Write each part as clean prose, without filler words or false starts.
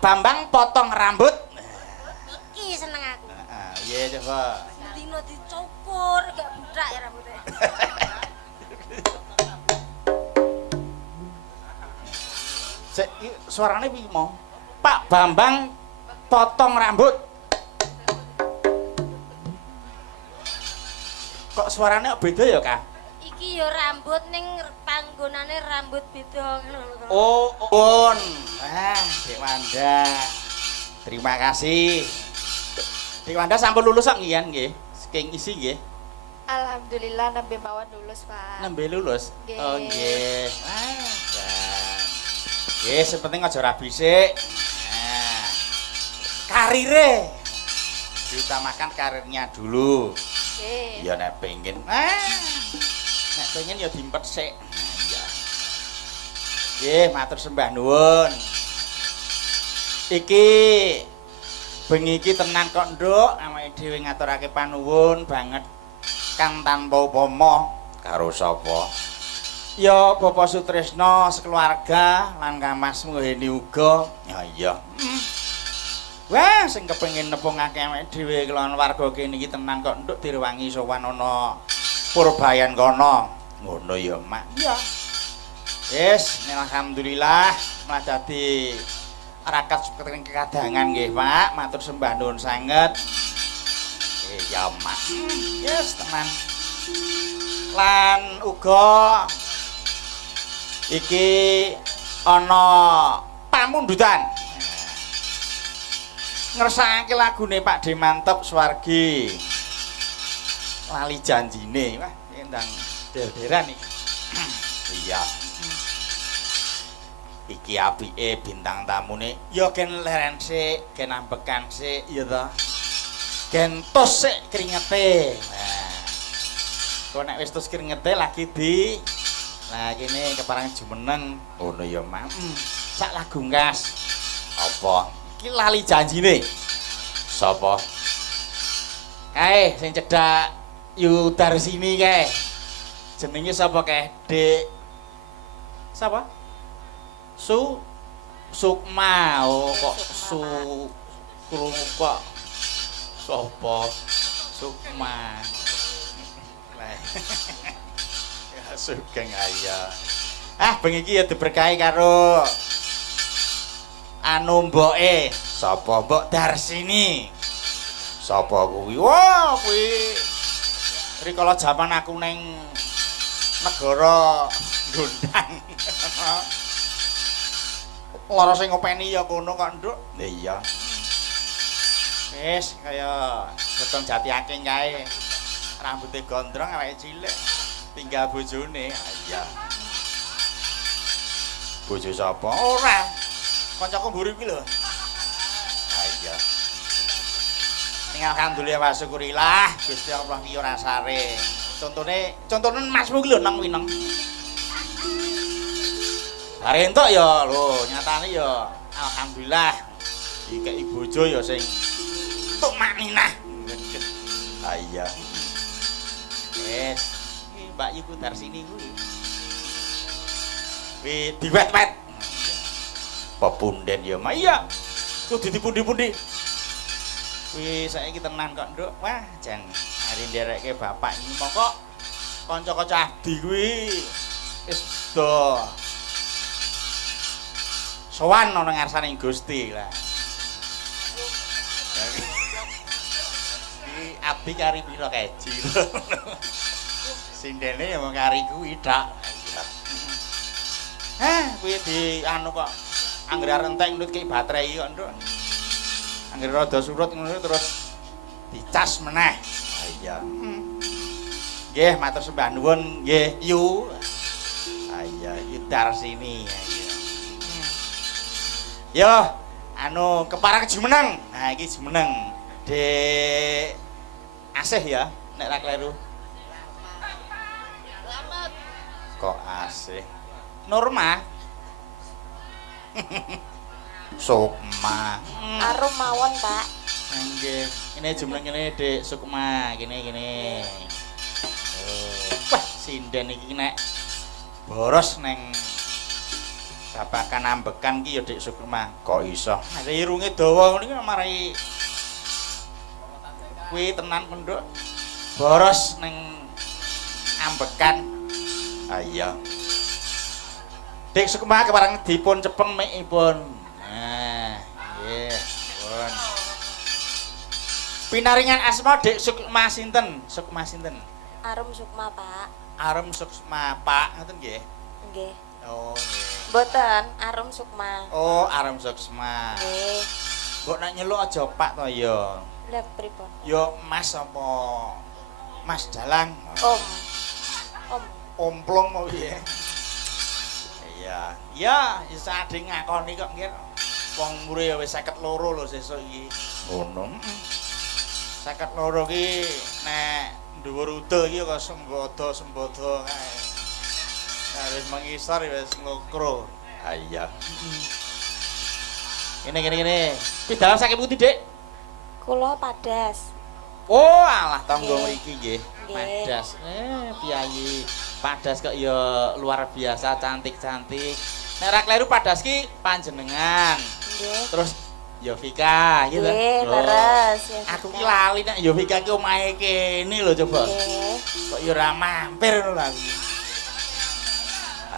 Bambang potong rambut. Iki seneng aku. Heeh, iya coba. Dino dicukur gak budak ya rambutnya. Suarane piye mau? Pak Bambang potong rambut. Kok suarane kok beda ya, Kak? Iki ya rambut ning panggonane rambut beda ngono. Oh, pun. Dek Wanda. Terima kasih. Dek Wanda sampun lulus kok nggih? Saking isi nggih. Alhamdulillah nembe mawon lulus, Pak. Nembe lulus. Nggih. Oh, nggih. Dan. Nggih, sing penting aja rabi sik. Nah. Karire. Diutamakan karirnya dulu. Nggih. Ya nek pengen. Nek pengen ya dimpet sik. Iya. Nggih, matur sembah nuwun. Iki bengi iki tenan kok, Nduk, awake dhewe ngaturake panuwun banget kang tanpa upama karo sapa. Ya Bapak Sutresno sekeluarga lan Kamas Muheni uga. Ya iya. Wah, sing kepengin nepungake awake dhewe kelawan warga kene iki tenan kok, Nduk, direwangi sowan ana Purbayan kono. Ngono ya, Mak. Iya. Wis, alhamdulillah malah dadi rakat keting kekadangan nggih, Pak. Matur sembah nuwun sanget. Ya, Mak. Yes, tenan. Lan uga iki ana pamundutan. Ngersakake lagune Pak D Mantep Swargi. Lali janjine. Wah, ndang der-deran iki. Iya. Iki apike bintang tamune ya gen leren sik, gen ambekan sik ya ta. Gen tos sik kringete. Nah. Kok nek wis tos kringete lagi di nah kene keparang jumeneng ngono ya, Mam. Sak lagu ngas. Apa? Iki lali janjine. Sapa? Kae sing cedhak yu Darsini kae. Jenenge sapa kae? Dik. Sapa? Sukma. Oh kok krungu kok sapa? Sukma. Lah. Ya sugeng ayo. Bengi iki ya diberkahi karo anu mboke. Sapa Mbok Darsini? Sapa kuwi? Wah, kuwi rikala jaman aku ning negara Gondang. Lara sing ngopeni ya kono kok, Nduk. Iya. Wis kaya Gotong Jati Aking kae. Rambute gondrong awake cilik. Tinggal bojone. Iya. Bojo sapa? Ora. Kancaku mburi kuwi lho. Iya. Ning alhamdulillah wa syukurillah Gusti Allah ki ora saring. Contone masmu ki lho nang wineng. Are entuk ya lho, nyatane ya alhamdulillah dikeki bojo ya sing entuk makninah. Ah iya. Wes, iki Mbak Yu Darsini kuwi. Diwet-wet. Pepunden ya, Mak. Iya. Kudu dipundi-pundi. Kuwi saiki tenan kok, Nduk. Wah, jan ari nderekke bapak iki mongko kanca-kanca adi kuwi wis do sowan ana ngarsaning Gusti lah. Iki abdi kari pira keji. Sindene ya mung kari kuwi dak. Kuwi di anu kok anggere entek nut ki baterai kok, Nduk. Anggere rada surut ngono terus dicas meneh. Ah iya. Nggih, matur sembah nuwun nggih, Yu. Ah iya, Yu Darsini. Yo, anu keparang jumeneng. Nah, iki jumeneng. Dek Asih ya, nek ra kleru. Kok Asih? Norma. Sukma. Arum mawon, Pak. Nggih, ini jumeneng kene Dek Sukma, kene. Wah, sinden iki nek boros neng babakan ambekan ki ya Dik Sukma. Kok iso? Nek irunge dawa ngono iki marai kuwi tenan penduk. Boros ning ambekan. Ah iya. Dik Sukma kepareng dipun cepeng mikipun. Nah, nggih, pun. Pinaringan asma Dik Sukma sinten? Sukma sinten? Arum Sukma, Pak. Arum Sukma, Pak, ngoten nggih. Nggih. Oh, nggih. Mboten, Arum Sukma. Oh, Arum Sukma. Nggih. Mbok nek nyeluk aja Pak to ya. Lah pripun? Ya Mas apa Mas Dalang? Om. Om. Omplong mau piye? Iya. Ya, iso ade ngakoni kok nggih. Wong umure ya wis 52 lho sesuk iki. Ngono. 52 ki nek dhuwur udel iki kok sembodo kae. Nah, wis mengisor wis nglokro. Ah iya. Kene. Pidalan saking pundi, Dik? Kula Padas. Oh, alah tangga Nggih. mriki nggih. Nggih. Padas. Piyayi. Padas kok ya luar biasa cantik-cantik. Nek ra kleru Padas ki panjenengan. Nggih. Terus Yovika gitu. Nggih, Loh, leres ya. aku ki lali nek Yovika ki omahe kene lho coba. Nggih. Kok ya ora mampir ngono lho aku.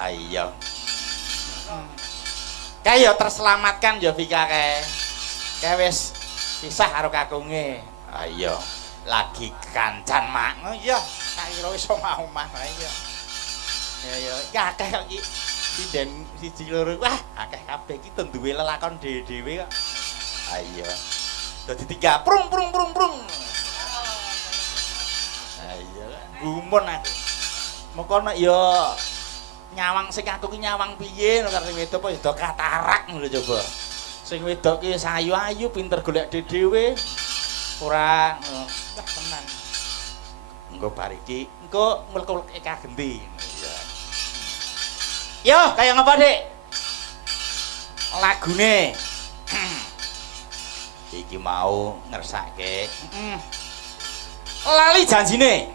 Ayo. Kae ya terselamatkan Yovika kae. Kae wis pisah karo kakunge. Ayo. Lagi kancan mak. Oh iya, tak kira wis omah-omah ae ya. Ya akeh kok iki. Sinden siji loro. Wah, akeh kabeh iki duwe lelakon dhewe-dhewe kok. Ayo. Dadi tiga prung. Ayo, gumun aku. Moko nek ya nyawang sing aku ki nyawang piye karo sing wedok apa ya do katarak lho coba. Sing wedok ki sayu-ayu pinter golek dhewe. Ora wah tenan. Engko bar iki engko mulek-mulek kagenti. Iya. Yo, kaya ngapa, Dik? Lagune. Iki mau ngersake. Lali janjine.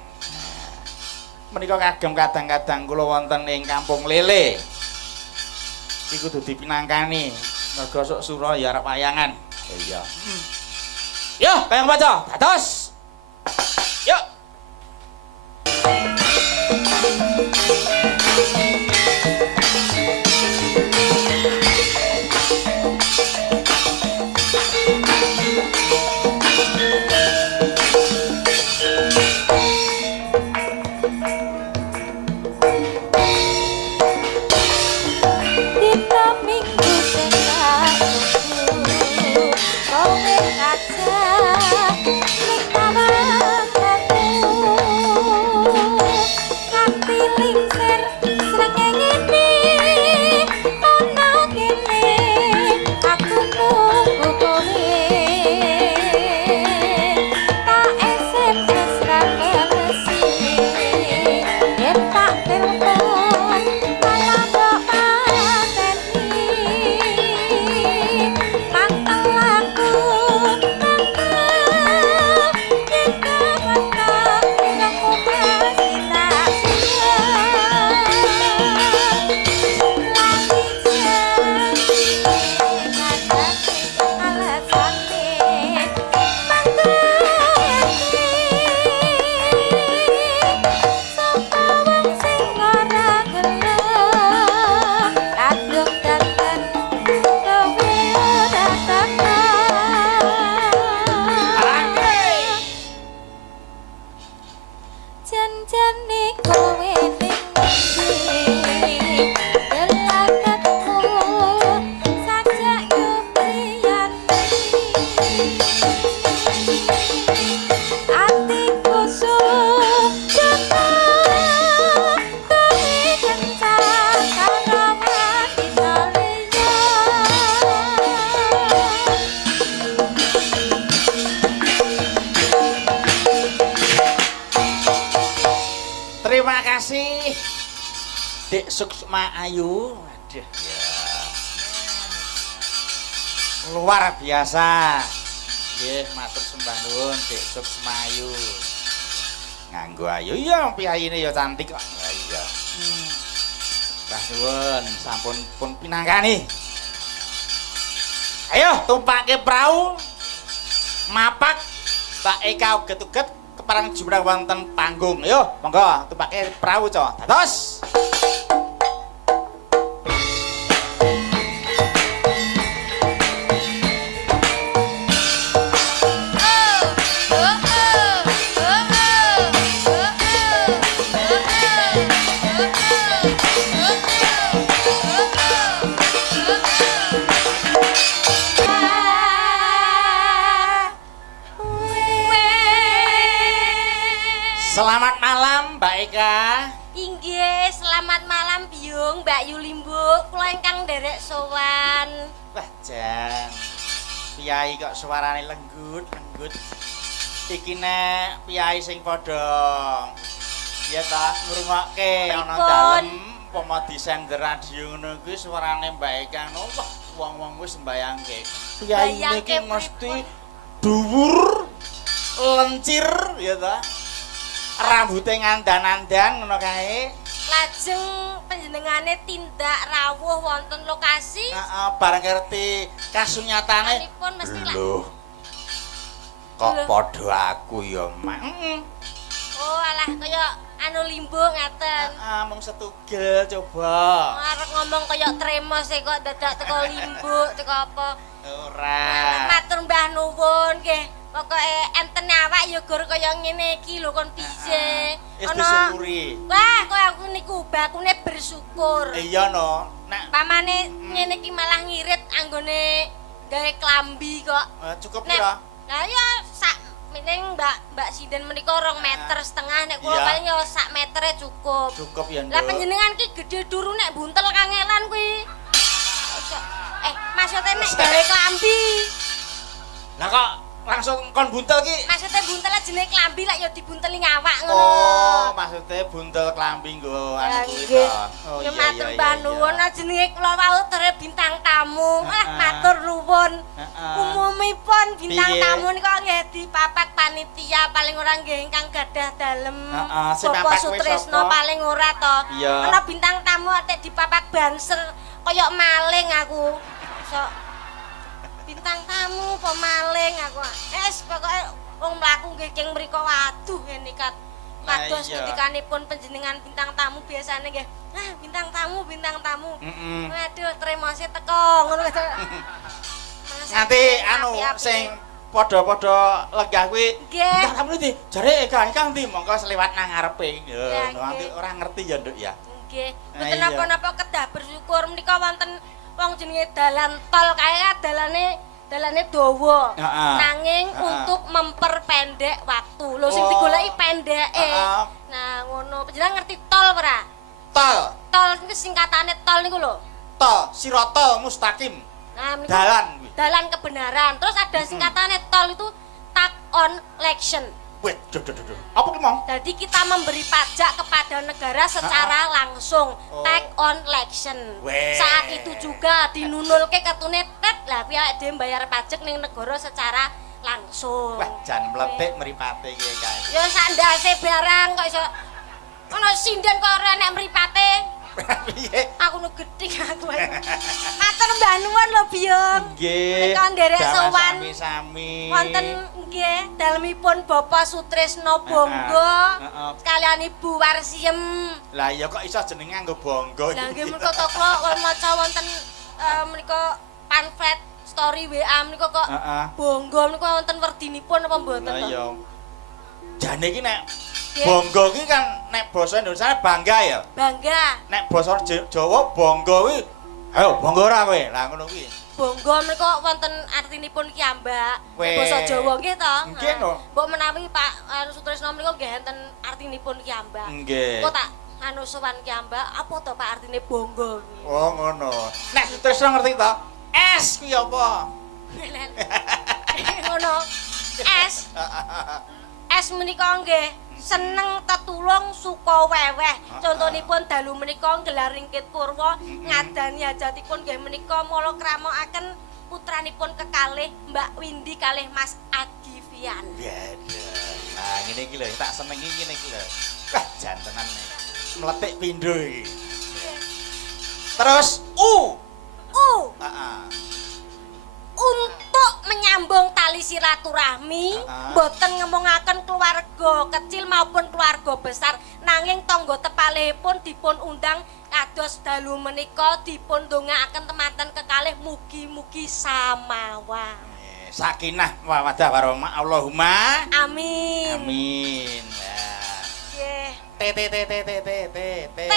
Menika kagem kadang-kadang kula wonten ing Kampung Lele. Iki kudu dipinangkani. Mergo sok sura ya arep wayangan. Iya. Yo, kaya ngapa, Dados. Yuk. Terima kasih Dik Sukma Ayu. Waduh ya. Luar biasa. Nggih, matur sembah nuwun Dik Sukma Ayu. Nganggo ayu ya piyayine ya cantik kok. Ya iya. Mbah nuwun, sampun pun pinangkani. Ayo tumpake prau. Mapak Mbak Eka uget-uget keparang jumrah wonten panggung. Ayo, monggo tumpake prau, Cok. Dados. Selamat malam, Mbak Eka. Inggih, selamat malam Biung, Mbak Yulimbu. Kula ingkang nderek sowan. Wah, Jan. Piyai kok suarane lenggut. Iki nek piyai sing padha ya ta ngrungokke ana Pripun? dalem upama disender radio ngono kuwi suarane Mbak Eka ngono. Wah, wong-wong wis mbayangke. Piyai Mbayangke iki mesti pripun? dhuwur, lencir ya ta. Rambute ngandan-andan ngono kae. Lajeng panjenengane tindak rawuh wonten lokasi. Heeh, bareng ngerti kasunyatane. Anipun mesti Lho. Kok Lho. padha aku ya, Mak. Oh, alah kaya anu limbu ngaten. Heeh, mung setugel coba. Arep ngomong kaya tremos e kok dadak teko limbu, teko apa. Ora. Matur Mbah nuwun nggih. Pokoke enten awak ya gur kaya ngene iki lho kon piye. Wis disyukuri. Wah, kok aku niku bakune bersyukur. Iya no. Nek Pamane ngene iki malah ngirit anggone gawe klambi kok. cukup Nek, ya. lah ya sak mining Mbak Sinden menika 2,5 meter nek kula Iya. paling ya sak metere cukup. Cukup ya, Lah Nduk. panjenengan ki gedhe duru nek buntel kangelan kuwi. Maksudnya nek gawe klambi. Lah kok langsung kon buntel ki? Maksudnya buntel jenenge klambi lak ya dibunteli ngawak ngono. Oh, maksudnya buntel klambi nggo anu kuwi nggih. to. Oh Ya iya matur iya. Mbah nuwun jenenge kula wau tere bintang tamu. Matur nuwun. Heeh. Umumipun bintang Piye? tamu nika nggih dipapak panitia paling ora nggih ingkang gadah dalem. Heeh, sing Bapak papak kuwi Sutresno sapa? paling ora to. Iya. Ana bintang tamu atek dipapak banser kaya maling aku. Sok bintang tamu apa maling aku. Pokoke wong mlaku nggih keng mriku waduh nikat. Lah Kados iya. ngendikanipun panjenengan bintang tamu biasane nggih. Ah, bintang tamu, bintang tamu. Heeh. Waduh, tremose teko ngono gitu. Nanti anu sing padha-padha lenggah kuwi Nggih. bintang tamu ndi? Jare Eka iki ndi? Monggo selewat nang ngarepe. Ya, Ya, nanti nggih. ora ngerti ya, Nduk ya. Nggih. Nah, Mboten iya. napa-napa kedah bersyukur menika wonten wong jenenge dalan tol kae dalane dawa. Heeh. Nanging Heeh. untuk memperpendek waktu. Lho sing Oh. digoleki pendeke. Heeh. Nah, ngono. Panjenengan ngerti tol ora? Tol, Tol niku singkatane tol niku lho. tol, sirotol mustaqim. Nah, menika Dalan kuwi. dalan kebenaran. Terus ada singkatane tol itu tag on election. Wih, duh. Apa ki mau? Jadi kita memberi pajak kepada negara secara langsung. Oh. Take on election. Weh. Saat itu juga dinunulke kartune tet lah kuwi awake dhewe bayar pajak ning negara secara langsung. Wah, jan mlepek mripate iki kae. Ya sak ndase barang kok iso ana sinden kok ora nek mripate. Piye? Aku nu gedhing aku. Matur mbah nuwun lho Biung. Nggih. Menika nderek Dalah sowan sami-sami. wonten nggih dalemipun Bapak Sutresno Bonggo Heeh. kalian Ibu Warsiem. Lah ya kok iso jenenge nganggo bangga. Lah nggih menika kok kula maca wonten menika pamflet story WA menika kok Heeh. Bonggo menika wonten werdinipun apa mboten? Lah ya. Jane iki nek Nggih. bangga iki kan nek basa Indonesia bangga ya. Bangga. Nek basa Jawa bangga kuwi ayo bangga ora kowe. Lah ngono kuwi. Bonggo menika wonten artinipun kiambak. Weh. Basa Jawa nggih to? Nggih, no. Mbok menawi Pak Sutresno menika nggih enten artinipun kiambak. Nggih. Kok tak anu sowan kiambak, apa to Pak artine bonggo kuwi? Oh ngono. Nek Sutresno ngerti to? Es kuwi apa? Ngono. Es menika nggih seneng tetulung suka weweh. Contonipun dalu menika gelar ringkit purwa ngadani hajatipun nggih menika mula kramokaken putranipun kekalih Mbak Windy kalih Mas Agivian. Ya. Nah, ngene iki lho, tak senengi ngene iki lho. Wah, jantenan nek mletik pindho iki. Terus U. Heeh. Untuk menyambung tali silaturahmi, boten ngemongaken keluarga kecil maupun keluarga besar, nanging tangga tepalipun dipun undang kados dalu menika dipun ndongaaken temanten kekalih mugi-mugi samawa. Sakinah mawaddah warahmah Allahumma Amin. amin. Nggih. T.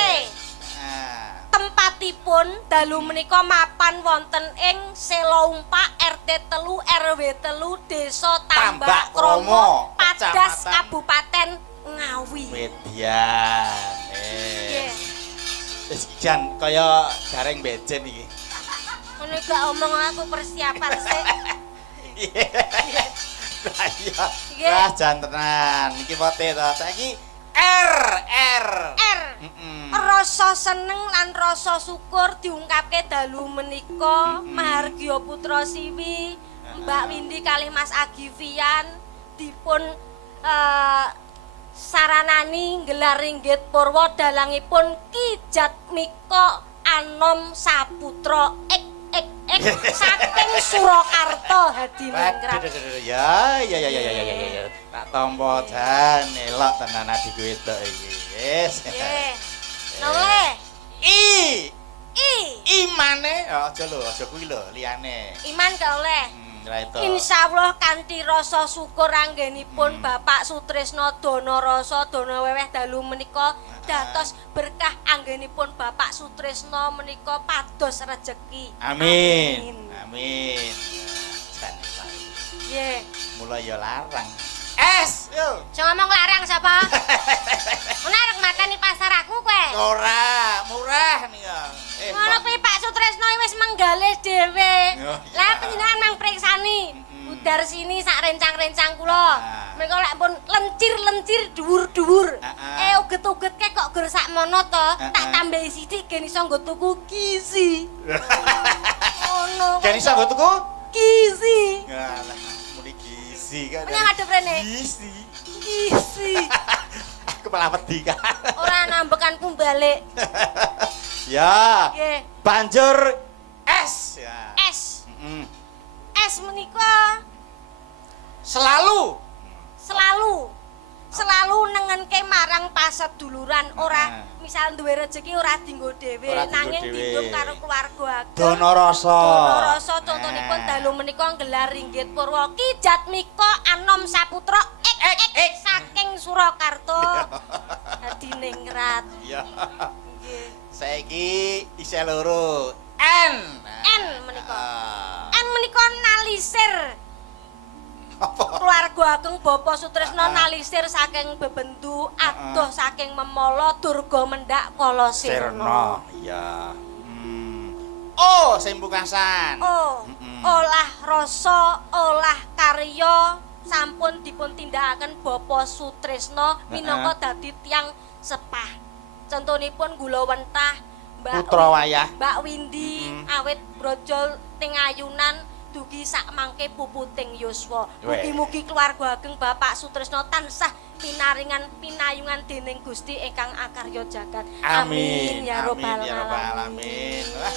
Tempatipun dalu menika mapan wonten ing Sela Umpak RT 3 RW 3 Desa Tambak Kromo Padas Kecamatan Kabupaten Ngawi. Median. Nggih. Wis jan kaya gareng bejen iki. Ngono gak omong aku persiapan sih. Lah iya. Nggih. Wah jan tenan. Iki pote to. Saiki R. R. Rasa seneng lan rasa syukur diungkapke dalu menika Mahargya Putra Siwi Mbak Windy kalih Mas Agivian dipun saranani gelar ringgit purwa dalangipun Ki Jatmika Anom Saputra saking Surakarta Hadiningrat. Ya. Tak tampa jan elok tenan adikku wedok iki. Wis. Nggih. Nole. I. I. Imane aja lho, aja kuwi lho liyane. Iman gak oleh. Ra itu. Insyaallah kanthi rasa syukur anggenipun Bapak Sutrisno Donarasa Dana Weweh dalu menika dados berkah anggenipun Bapak Sutrisno menika pados rejeki. Amin. Amin. Jan. Nggih. Mulai ya larang. S. Yo. Aja ngomong larang sapa? Ana arep mateni pasar aku kowe. Ora, murah nih ya. Ngono kuwi Pak Sutrisno wis menggalih dhewe. Lah panjenengan mang priksani. Udar sini sak rencang-rencang kula. Mereka lek pun lencir-lencir dhuwur-dhuwur. Uget-ugetke kok gur sak mono to. Tak tambahi sithik gen iso nggo tuku gizi. Ngono. Gen iso nggo tuku? Gizi. Ngalah, muni gizi kan. Menyang ngadep rene. Gizi. Gizi. Kepala wedi kan. Ora nambekanku balik. Ya. Nggih. Banjur S ya. S. Heeh. S menika Selalu nengenke marang paseduluran ora misal duwe rejeki ora dienggo dhewe Ora dienggo nanging dhewe. dienggo karo keluarga ageng. Donarasa. Donarasa contonipun dalu menika gelar ringgit purwa Ki Jatmika Anom Saputra saking Surakarta Hadiningrat. Iya. Nggih. Saiki isih loro. N menika. Ah. N menika nalisir. Keluarga ageng Bapak Sutrisno nalisir saking bebendu adoh saking memala durga mendak kala sirna. Iya. Oh, sing pungkasan. Oh, olah rasa, olah karya sampun dipun tindakaken Bapak Sutrisno minangka dadi tiyang sepah. Contonipun gula wentah Putra wayah. Mbak Windy awit brojol ting ayunan dugi sak mangke puputing yuswa. Mugi-mugi keluarga ageng Bapak Sutrisno tansah pinaringan pinayungan dening Gusti ingkang akarya jagat. Amin ya rabbal alamin. Wah,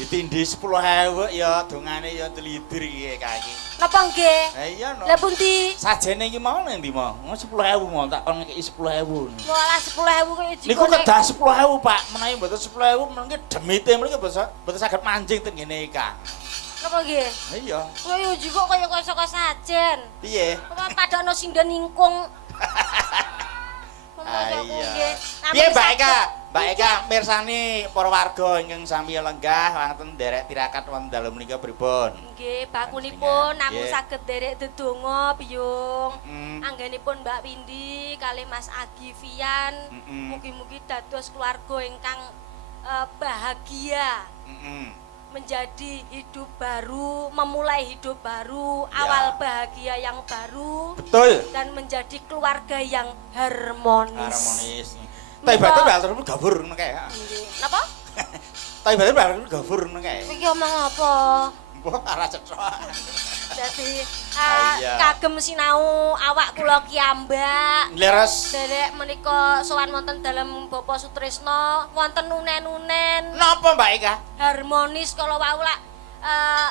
ditindhi 10.000 ya dongane ya telidir iki kaki. Napa nggih? Ha iya no. Lah pundi? Sajene iki mau nang ndi mau? 10.000 mau tak kon ngeki 10.000. Walah 10.000 kuwi Niku kedah 10.000 Pak, menawi mboten 10.000 mengki demite mriki mboten saged manjing ten ngene iki. Napa nggih? Ha iya. Kowe yo jiko kaya saka sajen. Piye? Apa padakno sinden ningkung. Iya. Piye Mbak Eka? Mbak Eka mirsani para warga ingkang sami lenggah wonten nderek tirakat wonten dalem menika pripun? Nggih, bakunipun namung Nggih. saged nderek dedonga biyung. Mm. Anggenipun Mbak Windy kalih Mas Agivian. Mugi-mugi dados keluarga ingkang bahagia. Menjadi hidup baru, memulai hidup baru, awal bahagia yang baru. Betul. Dan menjadi keluarga yang harmonis. Harmonis. Tapi badan baru gabur ngono kae. Nggih. Napa? Tapi badan baru gabur ngono kae. Iki omong apa? Mbah ora cetha. Dadi Iya. kagem sinau awak kula kiambak. Leres. Derek menika sowan wonten dalem Bapak Sutrisno, wonten nunen-nunen. Napa Mbak Ika? Harmonis kalau wau lak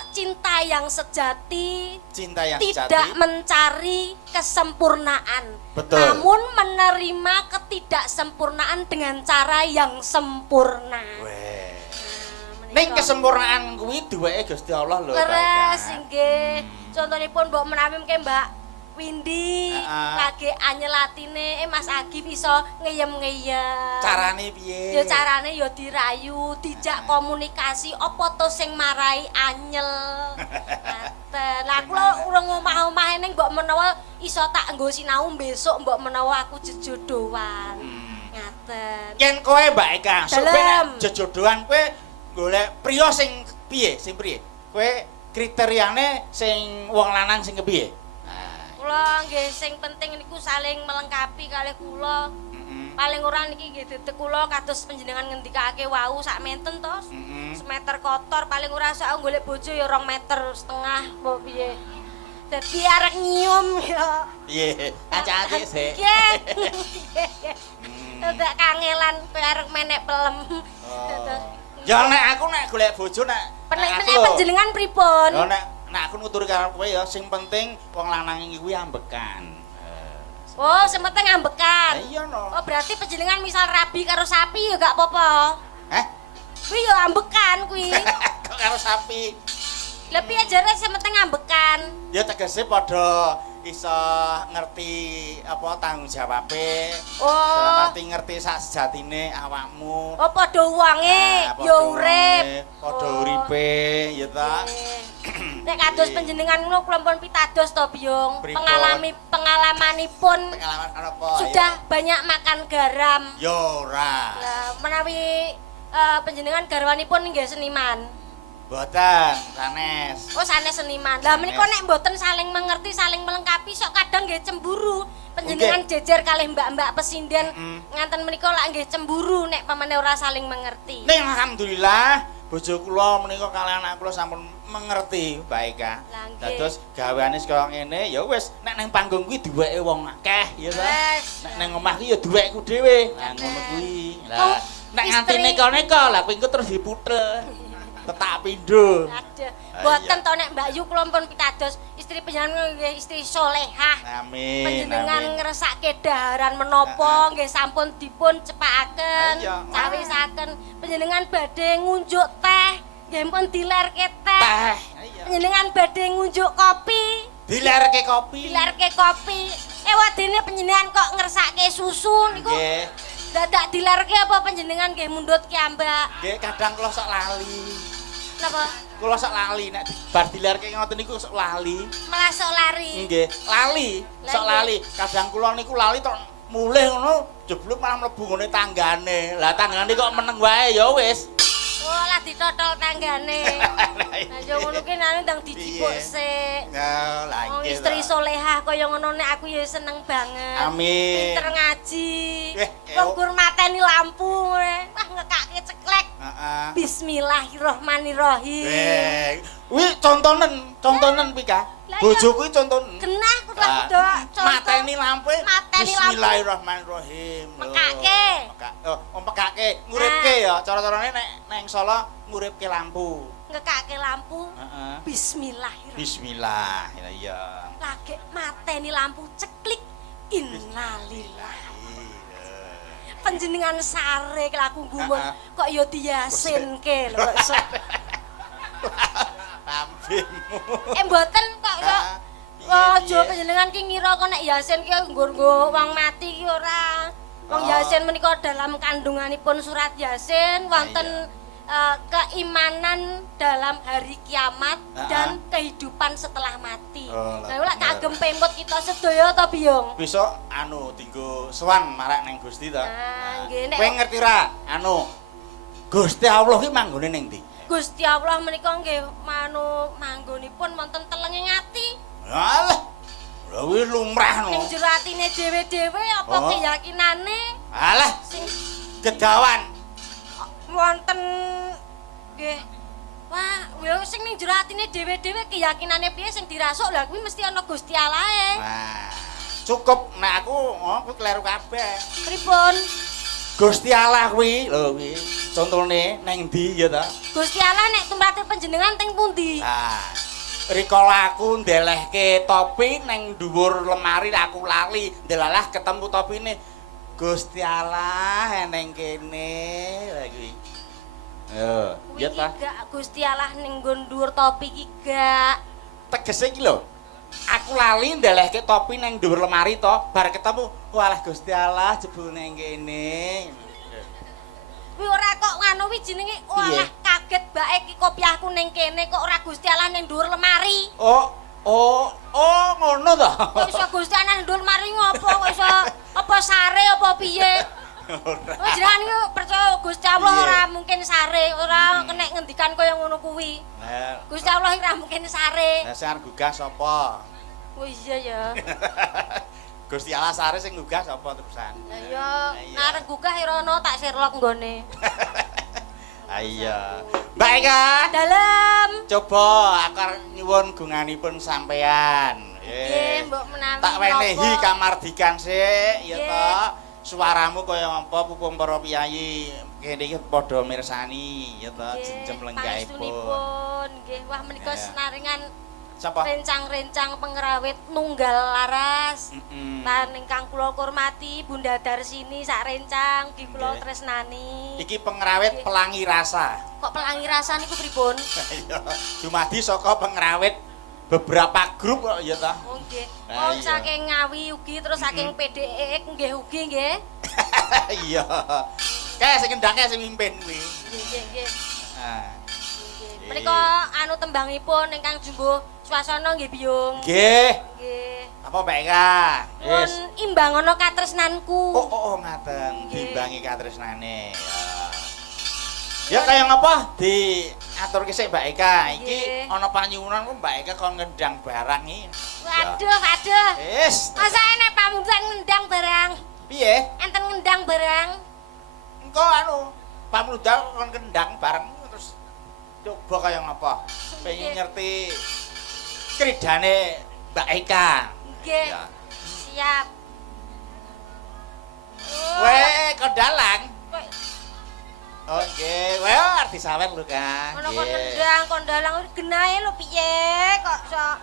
cinta yang sejati Cinta yang tidak sejati. mencari kesempurnaan, Betul. namun menerima ketidaksempurnaan dengan cara yang sempurna. Weh. Nah, Ning menika. kesempurnaan kuwi duweke Gusti Allah lho. Mbak Leres Ika. inggih. Contonipun mbok menawi mengke Mbak Windy Heeh. lagi anyelatine Mas Agif iso ngeyem-ngeyem. Carane piye? Ya carane ya dirayu, dijak komunikasi apa to sing marai anyel. Ngaten. Lah kula urung omah-omah ning mbok menawa iso tak nggo sinau besok mbok menawa aku jejodohan. Ngaten. Yen kowe Mbak Eka, sok Dalem. ben jejodohan kowe golek priya sing piye? Sing priye? Kowe kriteriane sing wong lanang sing kepiye? Kula nggih sing penting niku saling melengkapi kalih kula. Paling ora niki nggih dedek kula kados panjenengan ngendikake wau sak menten to. Semeter kotor paling ora sak golek bojo ya 2,5 meter apa piye. Dadi arek nyium ya. Piye? Acake sik. Nggih. Dadak kangelan kowe arek menek pelem. Dados Ya nek aku nek golek bojo nek penek-penek panjenengan pripun? Ya nek aku nuturi karo kowe ya sing penting wong lanang iki kuwi ambekan. Oh, sing penting ambekan. Iya no. Oh, berarti panjenengan misal rabi karo sapi ya gak apa-apa. Heh? Kuwi ya ambekan kuwi. Kok karo sapi? Lah piye jare sing penting ambekan? Ya tegese padha iso ngerti apa tanggung jawabe. Oh. Ngerti sak sejatine awakmu. Oh, padha wonge Nah, ya urip. Padha Oh. uripe ya ta. Nek kados panjenengan ngono kula pun pitados to, Byung. Pripun? Pengalamanipun Pengalaman apa? sudah banyak makan garam. Ya ora. Lah menawi panjenengan garwanipun nggih seniman. Boten, sanes. Oh, sanes seniman. Lah menika nek mboten saling mengerti, saling melengkapi sok kadang nggih cemburu. Panjenengan jejer kalih mbak-mbak pesinden nganten menika lak nggih cemburu nek pamane ora saling mengerti. Ning alhamdulillah bojo kula menika kaliyan anak kula sampun mengerti, Mbak Eka. Lah, nggih. Dados gaweane kaya ngene ya wis nek ning panggung kuwi duweke wong akeh ya ta. Wes. Nek ning omah kuwi ya duwekku dhewe. Lah ngono kuwi. Oh, Lah nek nganti istri- neka-neka lah kuwi engko terus diputer. Tetak pindho. Aduh, mboten to nek Mbak Yu kula pun pitados istri panjenengan nggih istri solehah. Amin. Panjenengan amin. ngresake daharan menapa nggih sampun dipun cepakaken, Iya. cawisaken. Panjenengan badhe ngunjuk teh, nggih pun dilerke teh. Teh. Iya. Panjenengan badhe ngunjuk kopi, Dilerke kopi. dilerke kopi. Wadene panjenengan kok ngersake susu niku. Nggih. Dadak dilerke apa panjenengan nggih mundhut kiambak. Nggih kadang kula sok lali. Napa? Kula sok lali nek bar dilerke ngoten niku sok lali. Malah sok lari. Nggih, lali, Lah, sok nggih. lali. Kadang kula niku lali tok mulih ngono jeblok malah mlebu ngene tanggane. Lah tanggane kok meneng wae ya wis. Oh, lah ditotol tanggane. Lah yo ngono ki nane ndang dijipuk Piye? sik. Ya, lah Oh, iki. istri to. solehah kaya ngono nek aku ya seneng banget. Amin. Pinter ngaji. Eh, Wong gur mateni lampu ngene. Wah ngekake ceklek. Heeh. Bismillahirrahmanirrahim. Kuwi contonen Pika. Lah, Bojo kuwi contonen. Genah kudu Lah, kudu contoh. mateni lampu. Mateni lampu. Bismillahirrahmanirrahim. Lho. Mekake. Mekake, nguripke ya. Cara-carane nek neng Solo nguripke lampu. Ngekake lampu. Heeh. Bismillahirrahmanirrahim. Bismillah. Ya iya. Lagi mateni lampu ceklik. Innalillahi. Panjenengan sare kelaku gumun kok ya diyasinke lho kok iso. Lambemu. Mboten kok ya. Piye, Aja piye? panjenengan ki ngira kok nek yasin ki nggo wong mati ki ora. Wong yasin menika dalam kandunganipun surat yasin wonten keimanan dalam hari kiamat dan kehidupan setelah mati. Oh, Lah lek kagem pemut kita sedaya to Biyung. Besok dinggo sowan marak ning Gusti to. Ah, nggih, nek- Kowe ngerti ra? Gusti Allah ki manggone ning ndi? Gusti Allah menika nggih manggonipun wonten telenging ati. Alah. Lha kuwi lumrah no. Ning jero atine dhewe-dhewe apa Oh. keyakinane Alah, sing gedawan. wonten nggih Wah, yo sing ning jero atine dhewe-dhewe keyakinane piye sing dirasuk lah kuwi mesti ana Gusti Allahe. Nah, cukup nek aku kleru kabeh. Pripun? Gusti Allah kuwi lho kuwi. Contone neng ndi ya ta? Gusti Allah nek tumrap panjenengan teng pundi? Nah, rikala aku ndelehke topi neng dhuwur lemari aku lali, ndelalah ketemu topine. Gusti Allah neng kene lha kuwi. Yo, ya ta. Gak Gusti Allah ning nggon dhuwur topi iki gak. Tegese iki lho. Aku lali ndelehke topi neng dhuwur lemari to, bar ketemu walah Gusti Allah jebul neng kene. Kuwi ora kok ngono wi jenenge walah kaget bae iki kopiahku ning kene kok ora Gusti Allah ning dhuwur lemari. Oh, ngono to. Kok iso Gusti Allah ning dhuwur lemari ngopo kok iso apa sare apa piye? Oh jenengan iki percaya Gusti Allah ora mungkin sare, ora kena ngendikan kaya ngono kuwi. Nah, Gusti Allah ora mungkin sare. lah sing gugah sapa? Oh iya ya. Gusti Allah sare sing gugah sapa terusan? Lah ya arep gugah irono tak Sherlock nggone. Iya. Mbak Eka, Dalem. coba aku arep nyuwun gunganipun sampean. Nggih, mbok menawi. Tak wenehi napa. kamardikan sik, ya Nggih. toh. Suaramu kaya apa pupung para piyayi kene iki padha mirsani, ya toh, jenjem lenggahipun. Pangestunipun nggih. Wah menika Ya. senaringan Sapa? rencang-rencang pengrawit nunggal laras. Mm-mm. Lan ingkang kula hormati Bunda Darsini sak rencang nggih kula Nggih. tresnani. Iki pengrawit pelangi rasa. Kok pelangi rasa niku pripun? Iya, dumadi saka pengrawit beberapa grup kok ya ta. Oh nggih. Ah, Oh iya. saking Ngawi ugi terus saking PDE nggih ugi nggih. Iya. Kae sing ngendake sing mimpin kuwi. Nggih nggih nggih. Nah, Menika anu tembangipun ingkang jumbo swasana nggih biyung. nggih. Nggih. Apa Mbak Eka? Nuwun imbangono katresnanku. Oh, ngaten. Nggih. Dimbangi katresnane. Ya kaya ngapa diaturke sik Mbak Eka. Iki Nggih. ana panyuwunan kok Mbak Eka kon ngendang barang iki. Waduh, waduh. Wis. Masa enek pamundutan ngendang barang? Piye? Enten ngendang barang? Engko anu, pamudal kon kendang bareng terus coba kaya ngapa? Pengen ngerti kridane Mbak Eka. Nggih. Ya. Siap. Weh, kondalang. Kok Oh, nggih. Weh, artis sawer lho, Kang. ono kon nendang, kondalang genahe lho piye kok sok.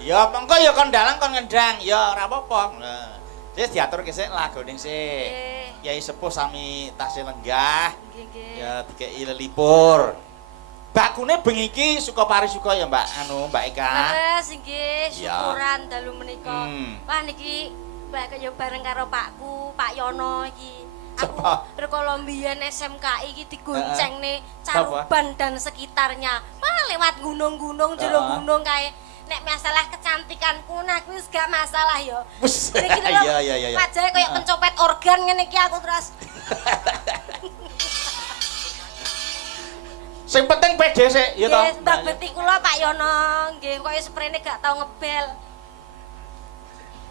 Ya, mengko ya kondalang kon ngendang. Ya ora apa-apa. Nah, wis diaturke sik lagone sik. Nggih. Yai sepuh sami tasih lenggah. Nggih, nggih. Ya dikei lelipur. Bakune bengi iki suka parisuka ya, Mbak Eka. Leres nggih, Ya. syukuran dalu menika. Wah niki Mbak kaya bareng karo Pakku, Pak Yono iki. Aku Sapa? rikala mbiyen SMKI iki digoncengne Sapa? Caruban dan sekitarnya. Wah lewat gunung-gunung jero gunung kae. Nek masalah kecantikanku nah kuwi wis gak masalah ya. Wes. Niki lho. Iya. Wajahe kaya pencopet organ ngene iki aku terus. Sing penting pede sik, ya toh. Nggih, mbak beti kula Pak Yono, nggih kaya sprene gak tau ngebel.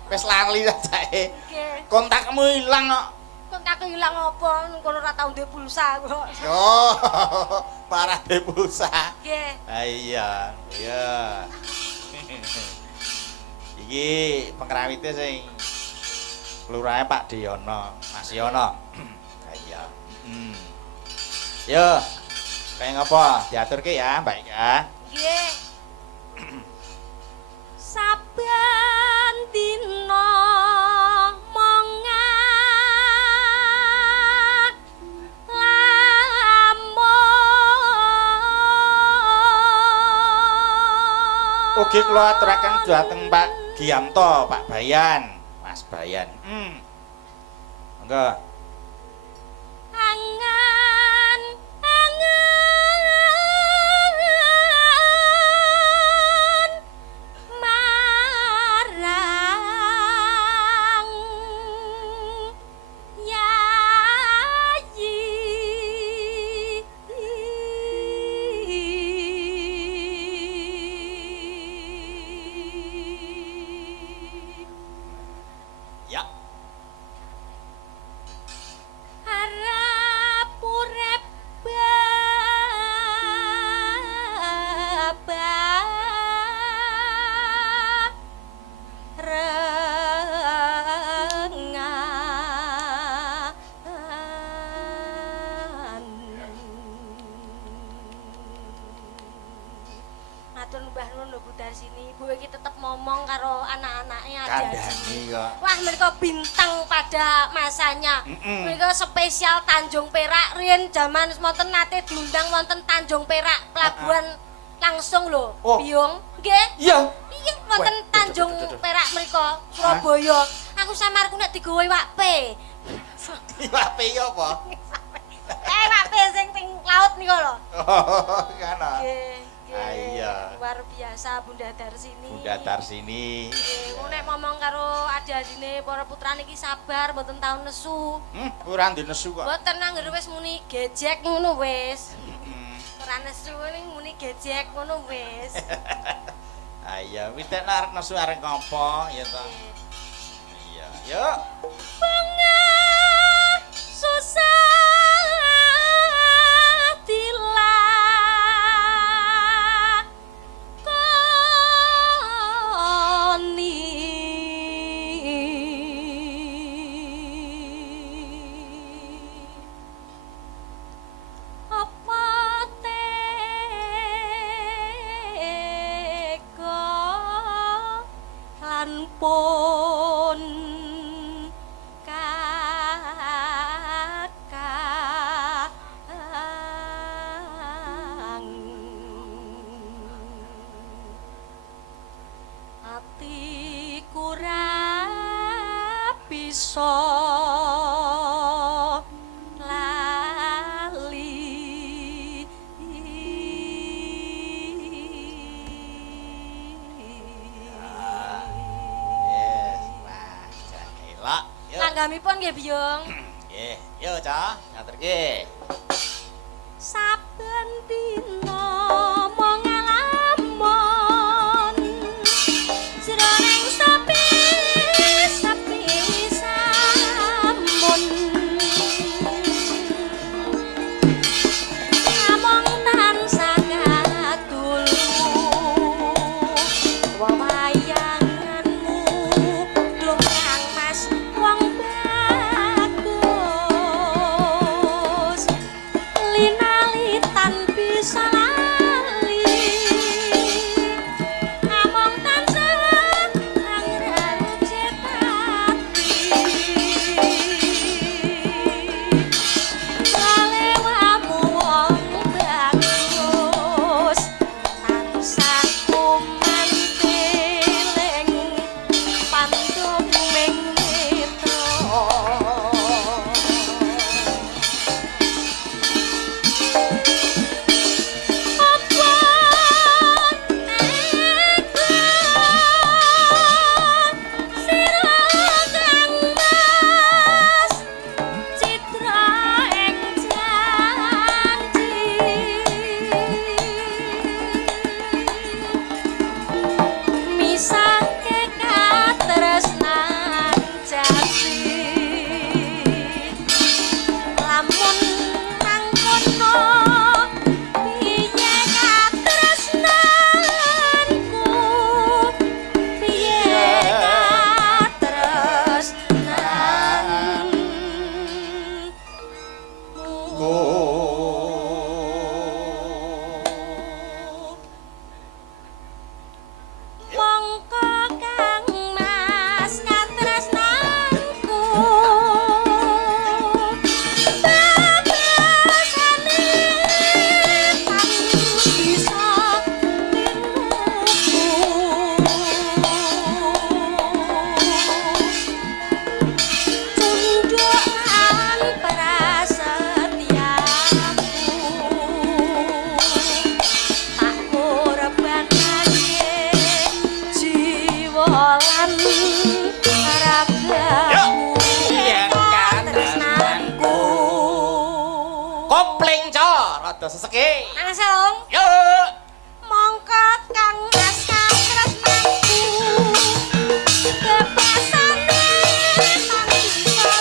Wis lali sajae. Nggih. Kontakmu ilang kok. Kontak ilang apa? Kono ora tau duwe pulsa kok. Oh, parah de pulsa. Nggih. Ah iya. Iki pengrawite sing lurahe Pak Diono, Mas Yono. Ah iya. Yo. Kayak ngapa? Diaturke ya, Mbak Eka. Nggih. Saben dina mongan lamun. Ugi kula aturaken dhateng Pak Giyanto, Pak Bayan, Mas Bayan. Monggo. Angan marang yayi. Ya. berubah ngono Bu Darsini. Bu iki tetep ngomong karo anak-anake Kandhani kok. Wah, mereka bintang pada masanya. Mereka spesial Tanjung Perak. Riyen zaman wonten nate diundang wonten Tanjung Perak, pelabuhan langsung lho. Oh. Biung. Nggih. Iya. Iya, wonten Tanjung Perak mereka, Surabaya. Aku samarku nek digawe wakpe. Iwak pe apa? Wakpe sing teng laut niku lho. Oh, kana. Nggih. Ah, iya. Luar biasa Bunda Darsini. Bunda Darsini. Nggih, nek ngomong karo adik-adine para putrane iki sabar mboten tau nesu. Ora ndek nesu kok. Mboten anggere wis muni gejek ngono wis. Ora nesu ning muni gejek ngono wis. Iya, witek arek nesu arek ngopo ya to. Iya, yuk. Bunga susah pun kakang atiku ra bisa lali langgamipun nggih Biyung. Nggih, yo Cah, ngaturke. Saben dina mong ngalamun jroning sepi samun namung tansah kadulu wewayanganmu dung kang mas wong bagus linalitan bisa lali among tansah anggrang cetati lalewamu wong bagus tansah kumantiling pandum ming mitra misahke katresnan jati lamun mangkono piye katresnanku piye mongko kang mas katresnanku babasane tan bisa tinuku tundukan prasetyaku tak korbanake jiwa lan ragamu Yen katresnanku Kopling Cah, rada seseke. Langsung Yo. mongko kang mas katresnanku bebasane tan bisa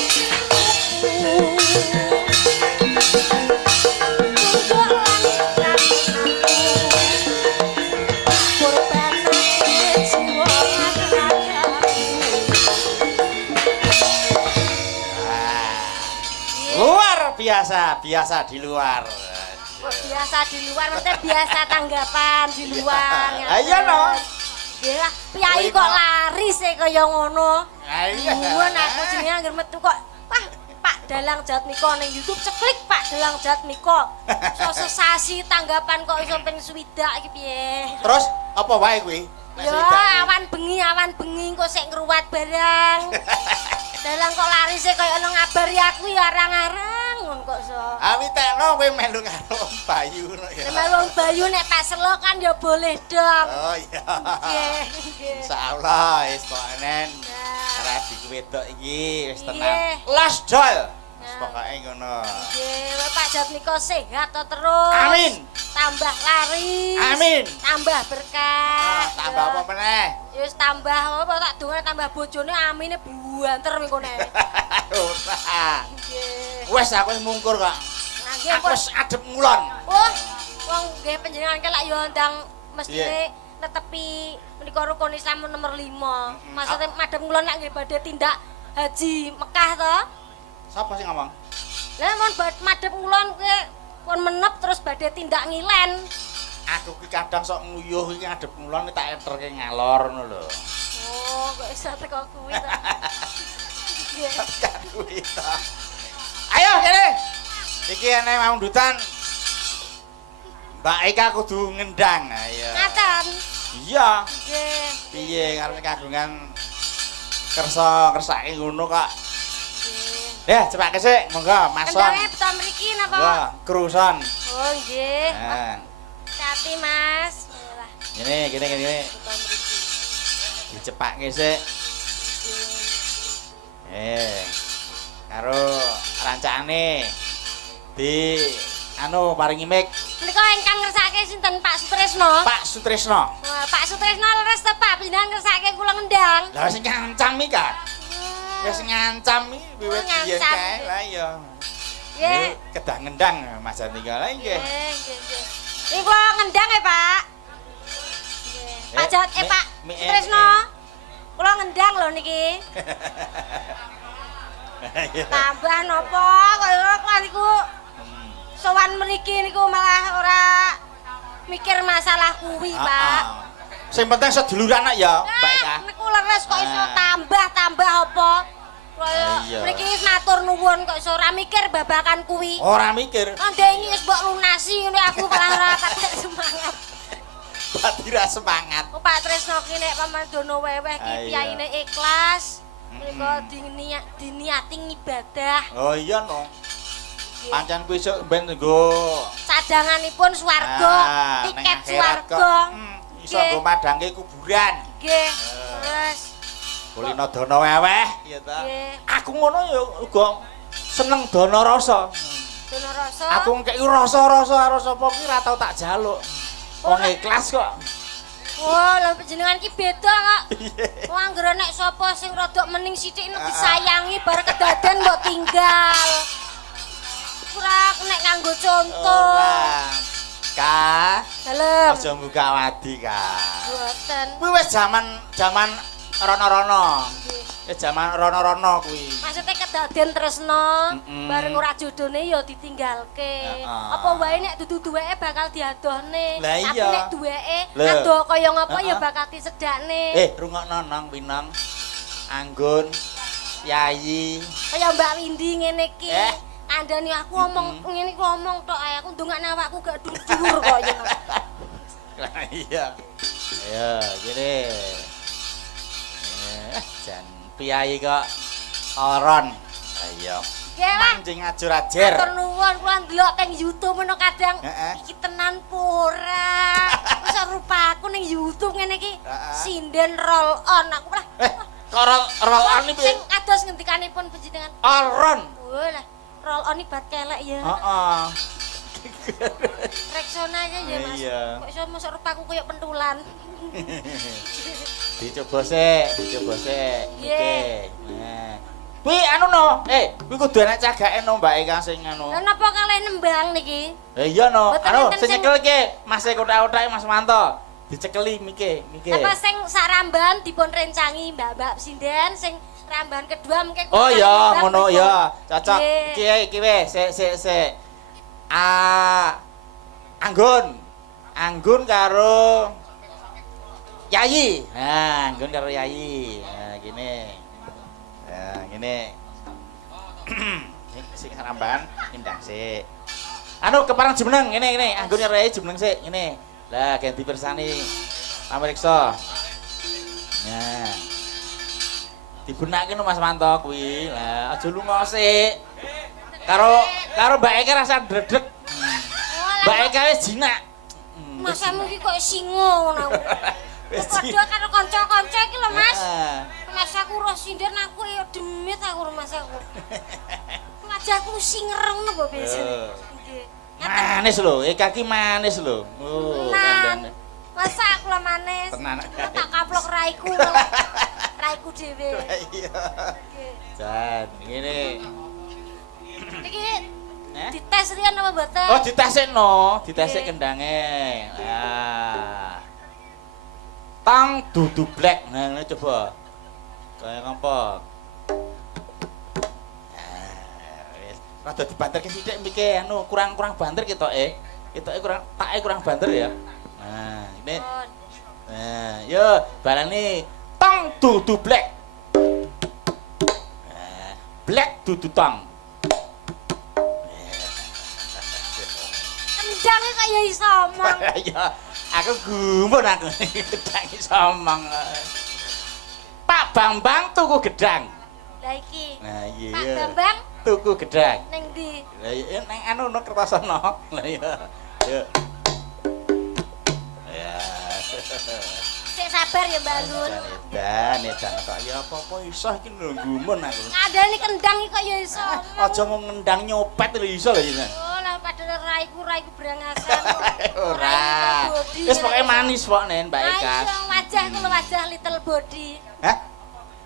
Luar biasa, biasa di luar. Kok biasa di luar, maksudnya biasa tanggapan di luar. Ayo no. Nggih lah, piyai kok laris e kaya ngono. Iya. Nuwun aku jenenge anggere metu kok wah Pak Dalang Jatmiko ning YouTube ceklik Pak Dalang Jatmiko. Sosesasi tanggapan kok iso ping 60 iki piye? Terus apa wae kuwi? Ya awan bengi kok sik ngruwat barang. Dalang kok laris e kaya ono ngabari aku ya arang-arang ngono kok so. Ami tekno kowe melu karo Om Bayu ngono ya. Nek wong Bayu nek pas selo kan ya boleh dong. Oh iya. Nggih, nggih. Insyaallah wis pokoken Nah. rabi wedok iki wis Iya. tenang. Las dol. Wis Nah. pokoke ngono. Nggih, Pak Jatmiko sehat to terus. Amin. Tambah laris. Amin. Tambah berkah. Tambah apa meneh? Ya wis tambah apa tak dongane tambah bojone amine buanter mengko nek. Ora. Nggih. Wes aku wis mungkur kok. Nah, nggih Aku pun. wis adep ngulon. Oh, wong nggih panjenengan kelak yo ndang mestine Iya. netepi menika rukun Islam nomor 5. Maksudnya madhep kula nek nggih badhe tindak haji Mekah to. Sapa sing ngomong? Lah mon madhep ngulon kuwi pun menep terus badhe tindak ngilen. Aku ki kadang sok nguyuh iki adep ngulon tak enterke ngalor ngono lho. Oh, kok iso teko kuwi to. Nggih. Kan kuwi to. Ayo kene. Iki enek maundutan. Mbak Eka kudu ngendang. Ayo. Ngaten. Iya. Nggih. Piye karena kagungan kersa-kersake ngono kok. Nggih. Ya, cepak kesik, monggo mason. Kendange beto mriki napa? Wah, keruson. Oh, nggih. Nah, Hati Mas. Lah, gini. beto mriki. Dicepake sik. Karo rancakane di anu paringi mic Menika ingkang ngersake sinten Pak Sutresno? Pak Sutresno. Wah, Pak Sutresno leres to Pak pindah ngersake kula ngendang. Lah sing ngancam iki kan. Wis ngancam iki wiwit Oh, biyen ngancam. kae. Lah iya. Nggih. Kedah ngendang Mas Andika lah nggih. Nggih. Ini kula ngendang ya Pak. Nggih. Pak Jat, Pak Sutresno. Kula ngendang lho niki. Tambah napa kok niku sowan mriki niku malah ora mikir masalah kuwi, Pak. Sing penting seduluran nak ya, Mbak Eka. Niku leres kok iso tambah apa? Kaya Iya. mriki wis matur nuwun kok iso ora mikir babakan kuwi. Ora mikir. Ndengi wis mbok lunasi ngene aku malah ora patek semangat. Dadi ra semangat. Kok Pak Tresno ki nek pamandono weweh ki Ah, iya. piyaine ikhlas. Menika diniati ibadah. Oh iya no. Pancen kuwi sok ben nggo Cadanganipun swarga, neng tiket akhirat swarga. kok, iso Nggih. nggo madangke kuburan. Nggih. Terus Kulino dana weweh ya ta. nggih, Aku ngono ya uga seneng dana rasa. dono rasa. Aku ngkeki rasa-rasa apa ki ra tau tak jaluk. Wong ikhlas kok. Wah, lha panjenengan ki beda kok. Wong anggere nek sapa sing rada mening sithik nek disayangi bar kedaden mbok tinggal. Ora nek nganggo contoh. Ora. Ka, Dalem. aja buka wadi ka. Mboten. Kuwi wis jaman rono-rono. Nggih. Wis jaman rono-rono kuwi. Maksudnya kedaden tresno, Mm-mm. bareng ora jodone ya ditinggalke. Heeh. Apa wae nek dudu duweke bakal diadohne. Lah Tapi iya. nek duweke Lah. ado kaya ngapa ya Heeh. bakal disedakne. Rungokno nang Pinang. Anggun, Yayi. Kaya Mbak Windy ngene iki. Eh. Kandhani aku ngomong ngene iki ngomong tok ae aku ndongakne awakku gak dhuwur kok ya. Lah iya. Ya, gini. Jan piyai kok oron. Ayo. Nggih lah. Mancing ajur-ajur. Matur nuwun kula ndelok teng YouTube menawa kadang Heeh. iki tenan pora. Wis rupaku ning YouTube ngene iki Heeh. sinden roll on aku lah. Roll on iki Sing kados ngendikanipun panjenengan. oron. Wah lah, roll on iki bat kelek ya. Heeh. Reksona aja ya Mas. Iya. Kok iso mosok rupaku koyo pentulan. Dicoba sik. Iki. Nggih. Nah. Kuwi anu no. Kuwi kudu enek cagake no Mbak Eka sing anu. Lah napa kalih nembang niki? Iya no. Mboten Anu enten sing sing- nyekel iki Mas kotak-kotak Mas Manto. Dicekeli miki. Apa sing saramban dipun rencangi Mbak-mbak sinden sing ramban kedua mungkin Oh kalih ya, nembang ngono mriku. ya. Cocok. Nggih. Iki wis, sik. Anggun karo Yayi. Nah, Anggun karo Yayi. Nah, gini. Nah, gini. Sing saramban indang sik. Anu keparang jumeneng ngene Anggun karo Yayi jumeneng sik ngene. Lah ganti pirsani. Pamiriksa. Nah. Dibunake no Mas Manto kuwi. Lah aja lunga sik. Karo Mbak Eka rasa dredeg. Mbak Eka wis jinak. Masamu iki kok singo ngono. Wis Padha karo kanca-kanca iki lho Mas. Mas aku roh sindir aku ya demit aku Mas aku. Wajahku singereng ngono kok biasane. Nggih. Manis lho, Eka ki manis lho. Oh, kandhane. Masa aku lah manis. Tenan. Tak kaplok raiku. Raiku dhewe. Iya. Jan, ngene. Iki dites riyen apa mboten? Oh, ditesikno, ditesik kendange. Nah. Tang dudu black. Nah, ngene coba. Kayak apa? Rada dibanterke sithik mriki anu kurang banter ketoke. Ketoke kurang banter ya. Nah, ini. Nah, yo balane tong dudu black. Nah, black dudu tong. Kendang iki kaya iso omong. Ya, aku gumun aku gedang iso omong. Pak Bambang tuku gedang. Lah iki. Nah, iya. Pak Bambang tuku gedang. ning ndi? Lah iya nang anu no kertosono. Lah iya. Yo. Ya. Sik sabar ya Mbak Nun. Edan kok ya apa-apa iso iki lho gumun aku. Ngandani kendang iki kaya iso omong. Aja mau ngendang nyopet lho iso lho iki. Oh, lah padahal raiku brangasan. Ora. Wis pokoke manis kok nen Mbak Eka. Ayo wajahku lho wajah little body. Hah?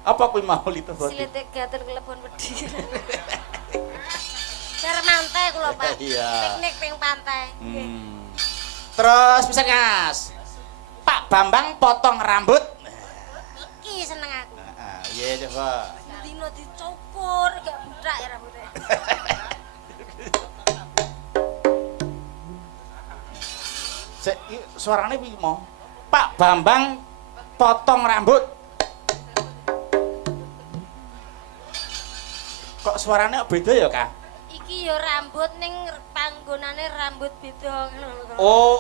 Apa kuwi mau little body? Silete gatel kelebon wedi. Jar mantai kula Pak. Iya. Piknik ping pantai. Terus bisa Mas. Pak Bambang potong rambut. Iki seneng aku. Heeh, iya coba. Dino dicukur gak budak ya rambutnya. Suarane piye mau? Pak Bambang potong rambut. Kok suarane beda ya, Kak? Iki ya rambut ning panggonane rambut beda ngono. Oh.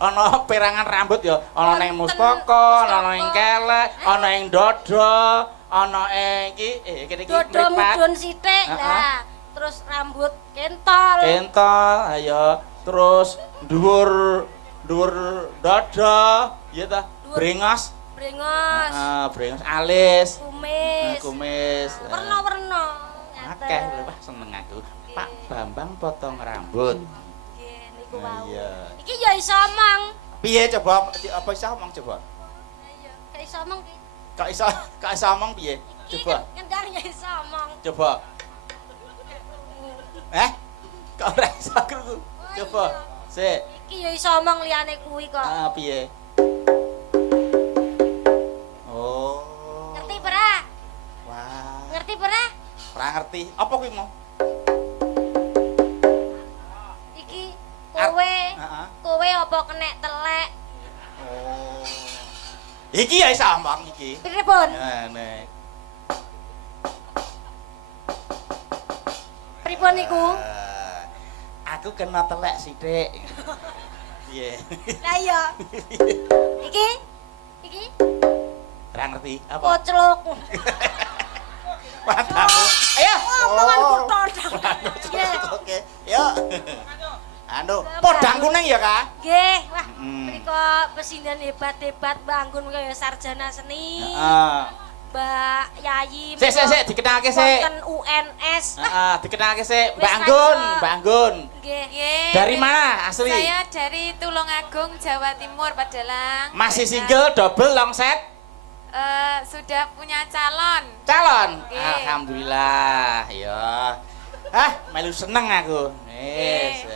Ana perangan rambut ya, ana ning mustaka, ana ning kelek, ana ning dada, ana ing iki Dodo mudhun sithik lah. Terus rambut kentol. Kentol, ayo. Terus dhuwur dada, iya ta? Brengos. Brengos. Brengos alis. Kumis. Kumis. Werna-werna. Akeh lho, Pak, seneng aku. Pak Bambang potong rambut. Nggih, niku wau. Iya. Iki ya iso omong. Piye coba apa iso omong coba? Iya, gak iso omong ki. Kak iso omong piye? Coba. Kendang ya iso omong. Coba. Kok ora iso krungu? Coba. Sik. Iki ya iso omong liyane kuwi kok. Piye? Oh. Ngerti pera? Wah. Ngerti pera? Ora ngerti. Apa kuwi mau? Iki kowe. Heeh. Kowe apa kenek telek? Oh. Iki ya iso omong iki. Pripun? Nek. Pripun niku? Aku kena telek sithik. Piye? Lah iya. Iki? Iki? Ora ngerti apa? Kocluk. Padamu. Ayo. Omongan kutho. Oke. Yo. Anu, podang kuning ya, Kak? Nggih, wah. Menika pesindan hebat-hebat bangun kaya sarjana seni. Heeh. Mbak Yayi. Sik, dikenalke sik. Wonten UNS. Heeh, dikenalke sik. Mbak Wis, Anggun, Mas. Mbak Anggun. Nggih. Dari mana asli? Saya dari Tulungagung, Jawa Timur, Padalang. Masih single, double, long set? Sudah punya calon. Calon? Nggih. Alhamdulillah, ya. Melu seneng aku. Yes.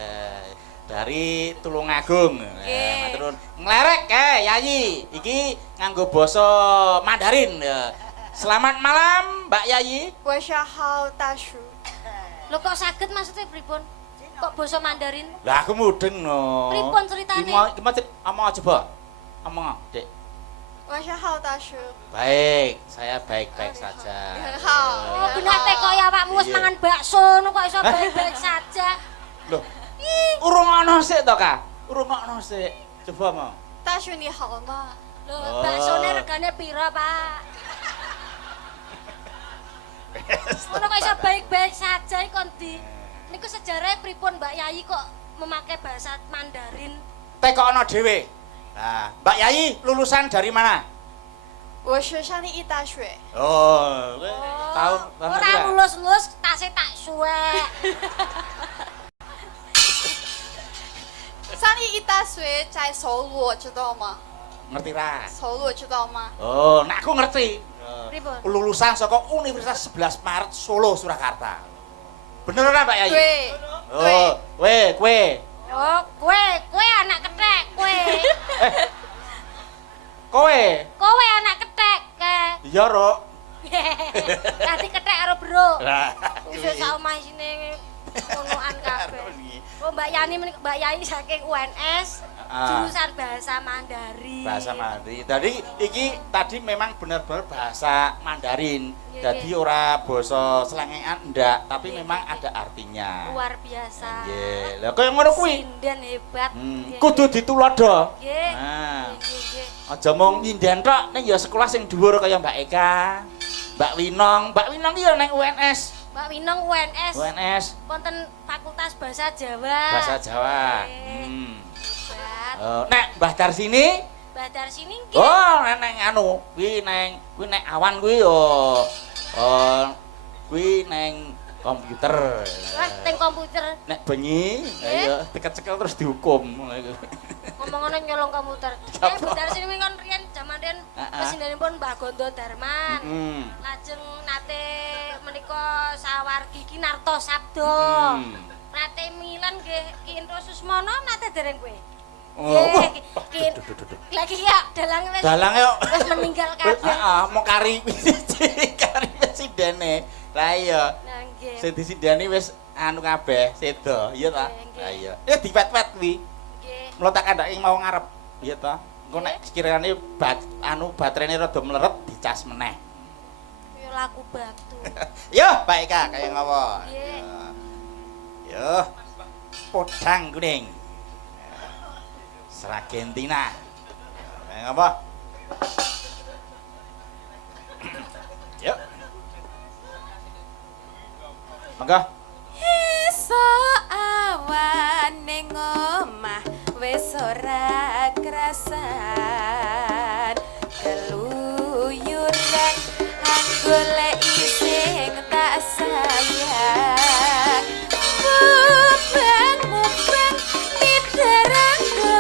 Dari Tulungagung. Nggih. Matur nuwun. Nglerek Yayi. Iki nganggo basa Mandarin ya. Selamat malam, Mbak Yayi. 我是好大叔， Lho kok saged maksudnya pripun? kok basa Mandarin? Lah aku mudeng no. Pripun ceritane? Omong coba. Omong, Dek. 我是浩大叔， Baik, saya baik-baik saja. Oh, benate kaya awakmu wis Iya. mangan bakso ngono kok iso baik-baik saja. Loh. Urung ono sik to, Kak? Urung ono sik. Coba mau. 大叔你好吗？ Lho, Oh. baksone regane pira, Pak? Ngono kok iso baik-baik saja iki kon di. Niku sejarah pripun Mbak Yayi kok memakai bahasa Mandarin? Tekono dhewe. Nah, Mbak Yayi lulusan dari mana? 我是上地一大学， Oh, tahun Ora berapa? lulus-lulus tase tak suwek. 上地一大学在首鲁，知道吗？ Ngerti ra? 首鲁知道吗？ Oh, nah aku ngerti. Pripun? Lulusan saka Universitas 11 Maret Solo Surakarta. Bener ora Mbak Yayi? 对， Oh, kowe. Oh, kowe anak kethek, kowe. Kowe. Kowe anak kethek, ke. Iya, Rok. Tadi kethek karo bro. Lah, Wis sak omah sine ngonoan kabeh. Oh, Mbak Yayi saking UNS, jurusan bahasa Mandarin. Bahasa Mandarin. Tadi iki tadi memang benar-benar bahasa Mandarin. Iya, Jadi ora basa selengean ndak, tapi Iya, memang iya. ada artinya. Luar biasa. Nggih. Lah kaya ngono kuwi. Sinden hebat. Nggih, Kudu ditulodo. Nggih. Nah, Nggih. aja mung nyinden tok ning ya sekolah sing dhuwur kaya Mbak Eka, Mbak Winong. Mbak Winong iki ya ning UNS. Mbak Winong UNS. UNS Wonten Fakultas Bahasa Jawa. Bahasa Jawa. Nggih. Hebat. Nek Mbah Darsini, Mbak Darsini nggih. oh neng anu, kuwi nek awan kuwi yo kuwi neng komputer. Wah, teng komputer. Nek bengi ya dikecekel terus dihukum. Ngomong-ngomong nyolong komputer. Apa? Bu Darsini wingi kon riyen jaman riyen presidenipun Mbah Gondo Darman. Heeh. Lajeng nate menika sawargi Kinarto Sabdo. Nate Milan nggih Ki Indro Susmono nate dereng kowe. Oh, Nggih, lagi ya dalang wis dalang yo. wis meninggal kabeh. Heeh, mau kari kari presidene. Lah iya. Nah nggih. Sing disidani wis anu kabeh sedo, iya ta? Nggih, nggih. Lah iya. Dipet-pet kuwi. Nggih. Mula tak kandhake mau ngarep, iya ta? Engko nek sekirane baterene rada mleret dicas meneh. Yo laku batu. Yo, Pak Eka kaya ngopo? Nggih. Yo. Podang kuning. Seragentina. Kaya ngopo? Yo. Monggo. Esuk awan ning omah wis ora krasan keluyuran anggoleki sing tak sayang mubeng diterangku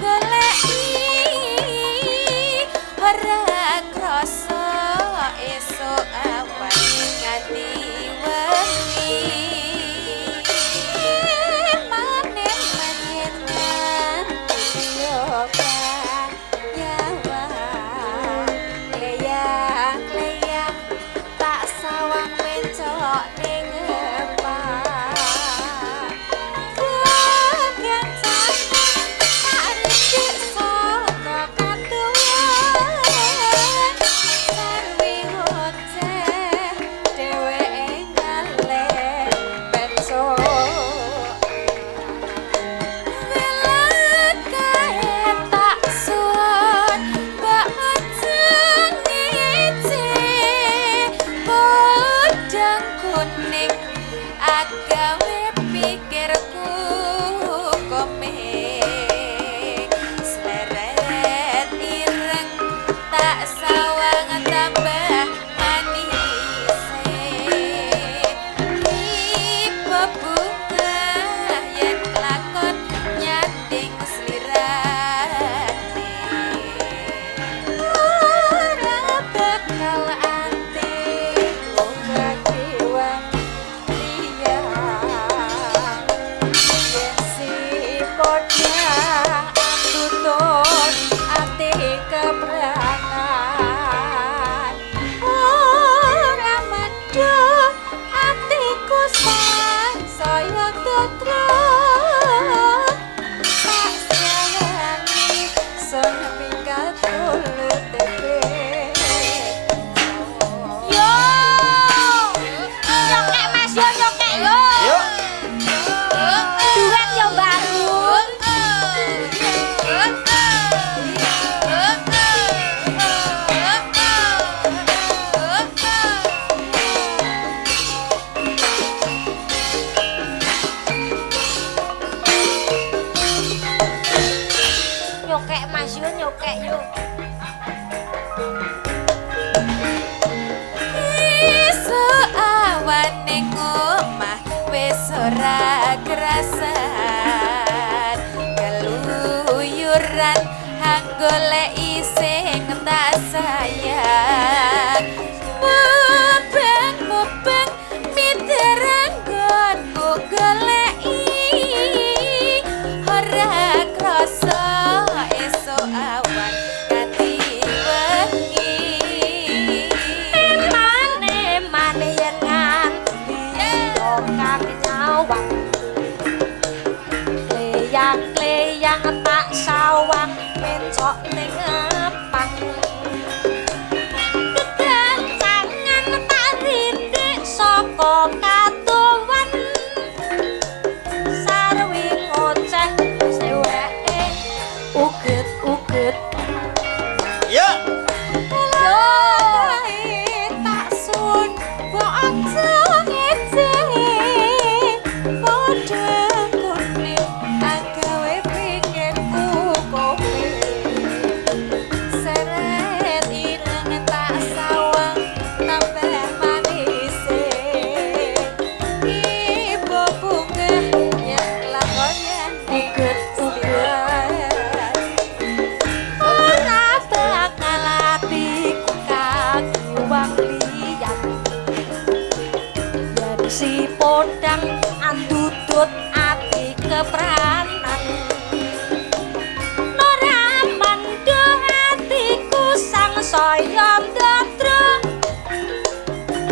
goleki ora krasa esuk awan nganti wengi maneh manyen nganti yo nyokek Mas yo nyokek yo. Esuk awan ning omah wis ora kerasan keluyuran hang goleki sing tak sayang mubeng miterang nggonku goleki ora krasa esuk awan kanthi wengi Mane yen nganti yo kang nyawang. Kleyang tak sawang mencok ning ngepang. Kegancangan tak rintik saka katuwan. Sarwi ngoceh seweke uget-uget. Ya. Yo tak sun kok aja ngece padha kuning agawe pikirku kowe seret ireng tak sawang tambah manis ibu bunga yang lakonan uget-uget ora bakal atiku kagiwang liyan yen si podang andudut ati kepranan ora mandung atiku sang saya ndadra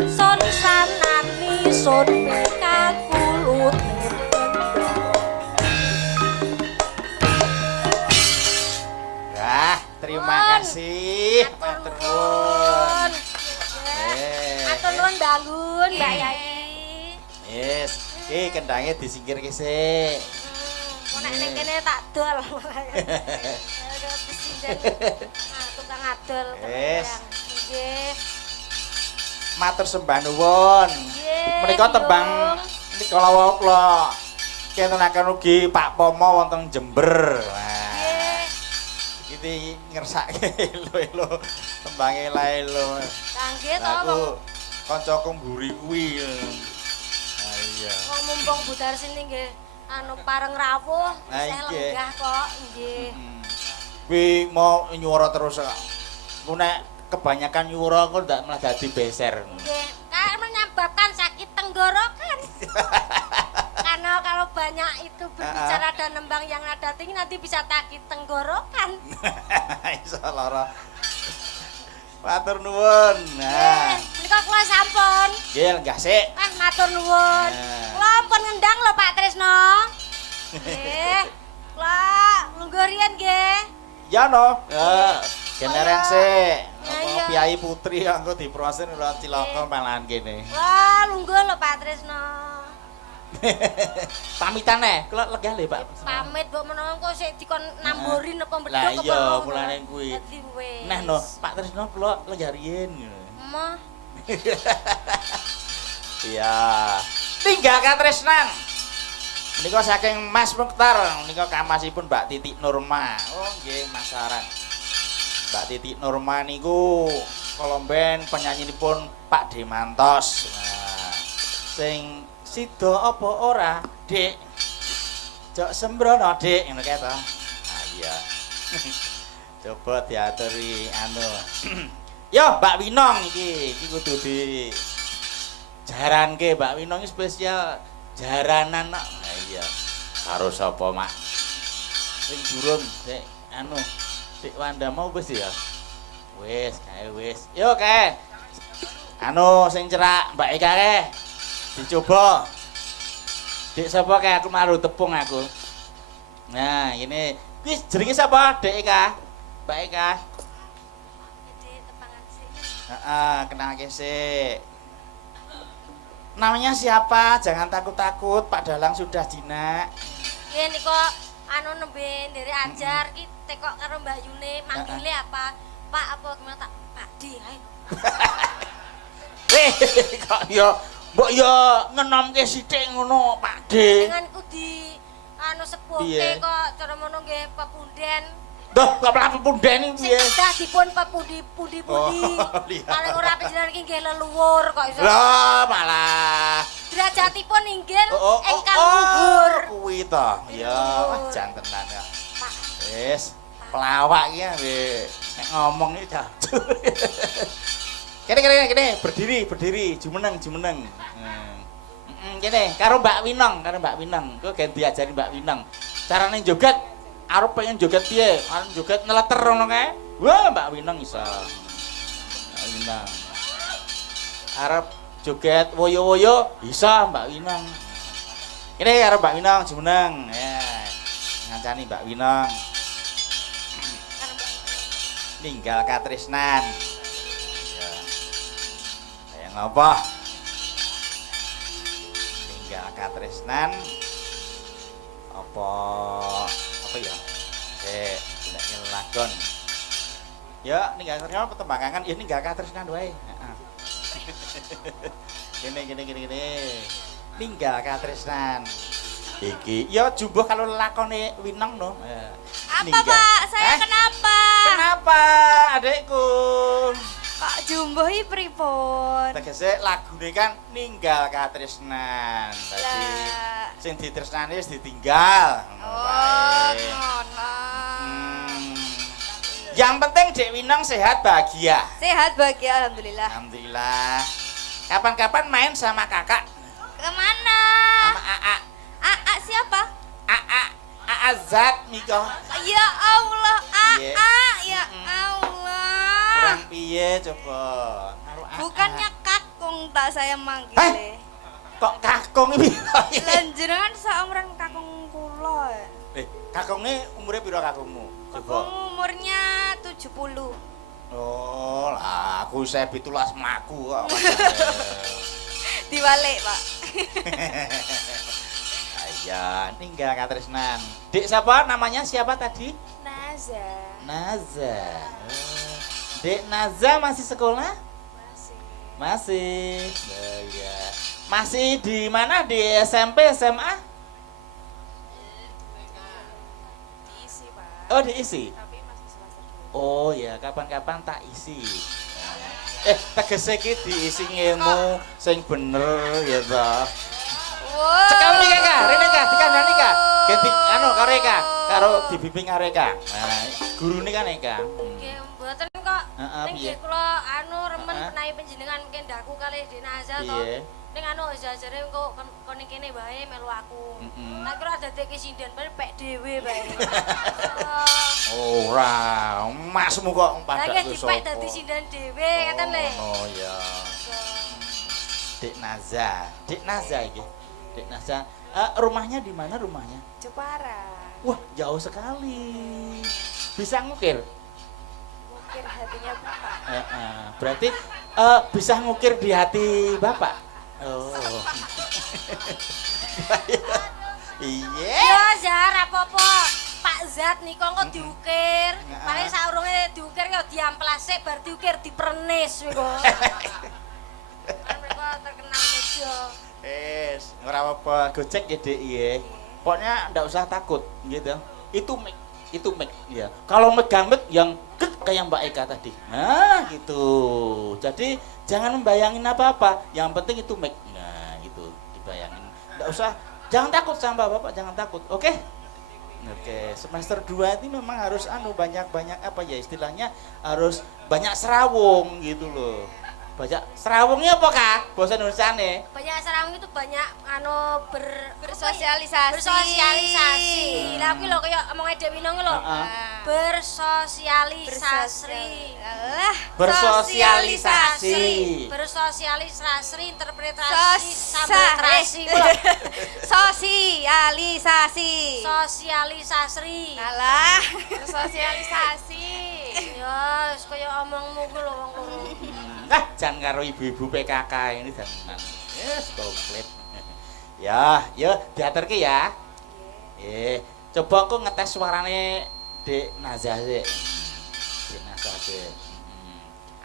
son sanani son kakulut Wah, terima kasih. Matur nuwun. Atur nuwun bangun Mbak Yai. Yes. Kendangnya disingkirke sik. Kok nek ning kene tak dol. Aduh disinden. Tukang adol Wes. Nggih. Matur sembah nuwun. Nggih. Menika tembang kala kula kentenaken ugi Pak Pomo wonten Jember. Wah. Nggih. Iki ngersake lho tembange lae lho. Kangge to Aku wong kancaku mburi kuwi. Ah iya. wong mumpung Budar sini nggih anu pareng rawuh Ah, isih nggih. lenggah kok nggih. Kuwi mau nyuwara terus kok. Ku nek kebanyakan nyuwara kok ndak malah dadi beser. Nggih, kan menyebabkan sakit tenggorokan. Karena kalau banyak itu berbicara dan nembang yang nada tinggi nanti bisa sakit tenggorokan. Iso lara. Matur nuwun. Nah, Menika kula sampun. nggih lenggah sik. Matur nuwun. Nah. Kula ampun ngendang lho Pak Tresno. Nggih. Kula lungguh riyen nggih. Ya no. Genereng sik. Ya, Apa iya. Piai Putri anggo diprosen lho cilaka malahan kene. Wah, lungguh lho Pak Tresno. Pamitan kula legah lho Pak. Pamit mbok menawa kok sik dikon namborin apa mbedhok Lah apa iya ngono. mulane kuwi. Dadi wis. Nah no, Pak Tresno kula legah riyen. Mah, Iya. Tinggal Katresnan. Menika saking Mas Mukhtar, menika kamasipun Mbak Titik Nurma. Oh nggih, Mas Saran. Mbak Titik Nurma niku kala mben penyanyinipun Pak Demantos. Nah, sing sida apa ora, Dik? Jok sembrono, Dik, ngono kae to. Ah iya. Coba diaturi anu. Yo, Mbak Winong iki kudu di jaranke Mbak Winong iki spesial jaranan kok. Nah iya. Karo sapa, Mak? Sing durung sik anu, Dik Wanda mau wis ya. Wis, kae wis. Yo, kae. Anu sing cerak Mbak Eka kae. Dicoba. Dik sapa kae aku maru tepung aku. Nah, ini wis jenenge sapa, Dik Eka? Mbak Eka. Kenalke sik. Namanya siapa? Jangan takut-takut, Pak Dalang sudah jinak. nggih nika anu nembe ndere ajar ki tekok karo Mbak Yune manggile apa? Pak apa gimana tak Pak D ae. Kok ya mbok ya ngenomke sithik ngono, Pak D. Dengan ku di anu sepuhke Piye? kok cara ngono nggih pepunden. Duh, kok mlaku pundhen iki Sing piye? kedah dipun pepudi-pudi. Oh, iya. Paling ora panjenengan iki nggih leluhur kok iso. Lah, malah. Derajatipun inggil Oh, ingkang luhur. kuwi to. Ya, Luhur. jan tenan ya. Pak, Wis, pelawak iki ambek nek ngomong iki jatuh. Kene, berdiri, jumeneng. Kene, karo Mbak Winong. Kok gen diajari Mbak Winong. Carane joget, arep pengen joget piye? Arep joget neleter ngono kae. Wah, Mbak Winong iso. Mbak Winong. Arep joget woyo-woyo bisa Mbak Winong. Kene karo Mbak Winong jumeneng. Ya. Ngancani Mbak Winong. Ninggal katresnan. Ya. Kayak ngapa? Ninggal katresnan. Apa ya? Nek ngelakon. Ya, ninggal katresnan pertembangan ya ninggal katresnan wae. Heeh. Gini. Ninggal katresnan. Iki ya jumbuh kalau lakone Winong no. Apa Ninggal. Pak? Saya Hah? kenapa? Kenapa, adekku? Kok jumbohi pripun? Tegese lagune kan ninggal katresnan. Dadi Lah. sing ditresnani wis ditinggal. Ngono Oh, bae. ngono. Yang penting Dek Winong sehat bahagia. Sehat bahagia alhamdulillah. Alhamdulillah. Kapan-kapan main sama kakak, Kemana? sama AA. AA siapa? AA Zat Miko. Ya Allah, Iya. AA, ya Mm-mm. Allah. Kurang piye coba? Karo AA. Bukannya kakung tak saya manggil. Hah? Kok kakung iki? Lanjenengan seumuran kakung kula. Kakungnya umurnya piro kakungmu? Kakung umurnya 70. Oh, lah aku saya 17 mlaku kok. Diwalik, Pak. Iya, ninggal katresnan. Dek siapa namanya? Siapa tadi? Naza. Naza. Oh. Dek Naza masih sekolah? Masih. Masih. Oh, iya. Masih di mana? Di SMP, SMA? Diisi, Pak. Oh, diisi. Tapi masih semester 2. Oh ya, kapan-kapan tak isi. Tegese iki diisi ngilmu sing bener ya ta. Wow. Cekal nika Kak, rene Kak, dikandani Kak. Ganti anu karo Eka, karo dibimbing karo Eka. Nah, gurune kan Eka. nggih mboten kok. Heeh, Ning piye? nggih kula anu remen Heeh. menawi panjenengan mungkin daku kalih Dinaza to. Piye? Ning anu jajare engko kon ning kene wae melu aku. Mm-mm. Tak kira dadekke sinden bae pek dhewe bae. Ora, masmu kok Lah padha nggih dipek dadi sinden dhewe ngeten le. Oh ya. Dek Naza. Dek Naza iki. Dek Naza. Rumahnya di mana rumahnya? Jepara. Wah, jauh sekali. Bisa ngukir? Mungkin hatinya Bapak. Berarti bisa ngukir di hati Bapak? Oh. Iya. Ya Zar apa-apa. Pak Zat nika kok diukir. Heeh. Paling saurunge diukir kok diamplasik bar diukir dipernis niku. Kan mereka terkenal media. Ora apa-apa, gocek ya Dek ya. Pokoknya ndak usah takut gitu. Itu mic ya. Kalau megang mic yang kayak Mbak Eka tadi. Nah, gitu. Jadi jangan membayangin apa-apa. Yang penting itu mic. Nah, gitu. Dibayangin. Ndak usah, jangan takut sama Bapak, jangan takut. Oke? Oke, semester 2 ini memang harus banyak-banyak apa ya istilahnya harus banyak serawung gitu loh. Banyak serawungnya apa Kak? Bahasa Indonesiane? Banyak sarang itu banyak Bersosialisasi. bersosialisasi. Lah kuwi lho kaya omongnya Dek Winong lho. Heeh. Bersosialisasi. Alah, Bersosialisasi. Bersosialisasi, interpretasi, sambetrasi. Sosialisasi. Sosialisasi. Alah, Bersosialisasi. Ya, wis kaya omongmu ku lho wong loro. Jangan karo ibu-ibu PKK ini jangan. Yes, komplit. Ya, yuk diaturke ya. Coba aku ngetes suarane Dek Naza sih. Dek Naza sih.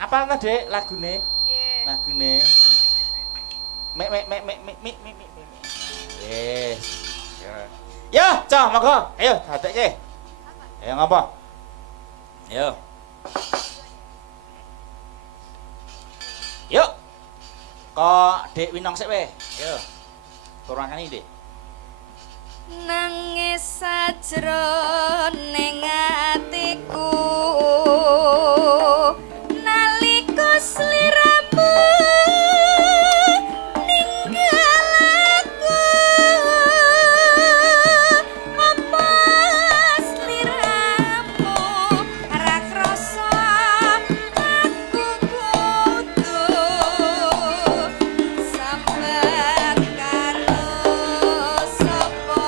Apa nggak Dek lagune? Nggih. Lagune. Mek. Yes. Yo, cah monggo. Ayo dadekke. Ayo ngapa? Yo. Yuk. Kok Dik Winong sik we. Yo. Turangane, Dik. Nangis sajroning atiku nalika sliramu ninggal aku apa sliramu ra krasa aku kudu sambat karo sapa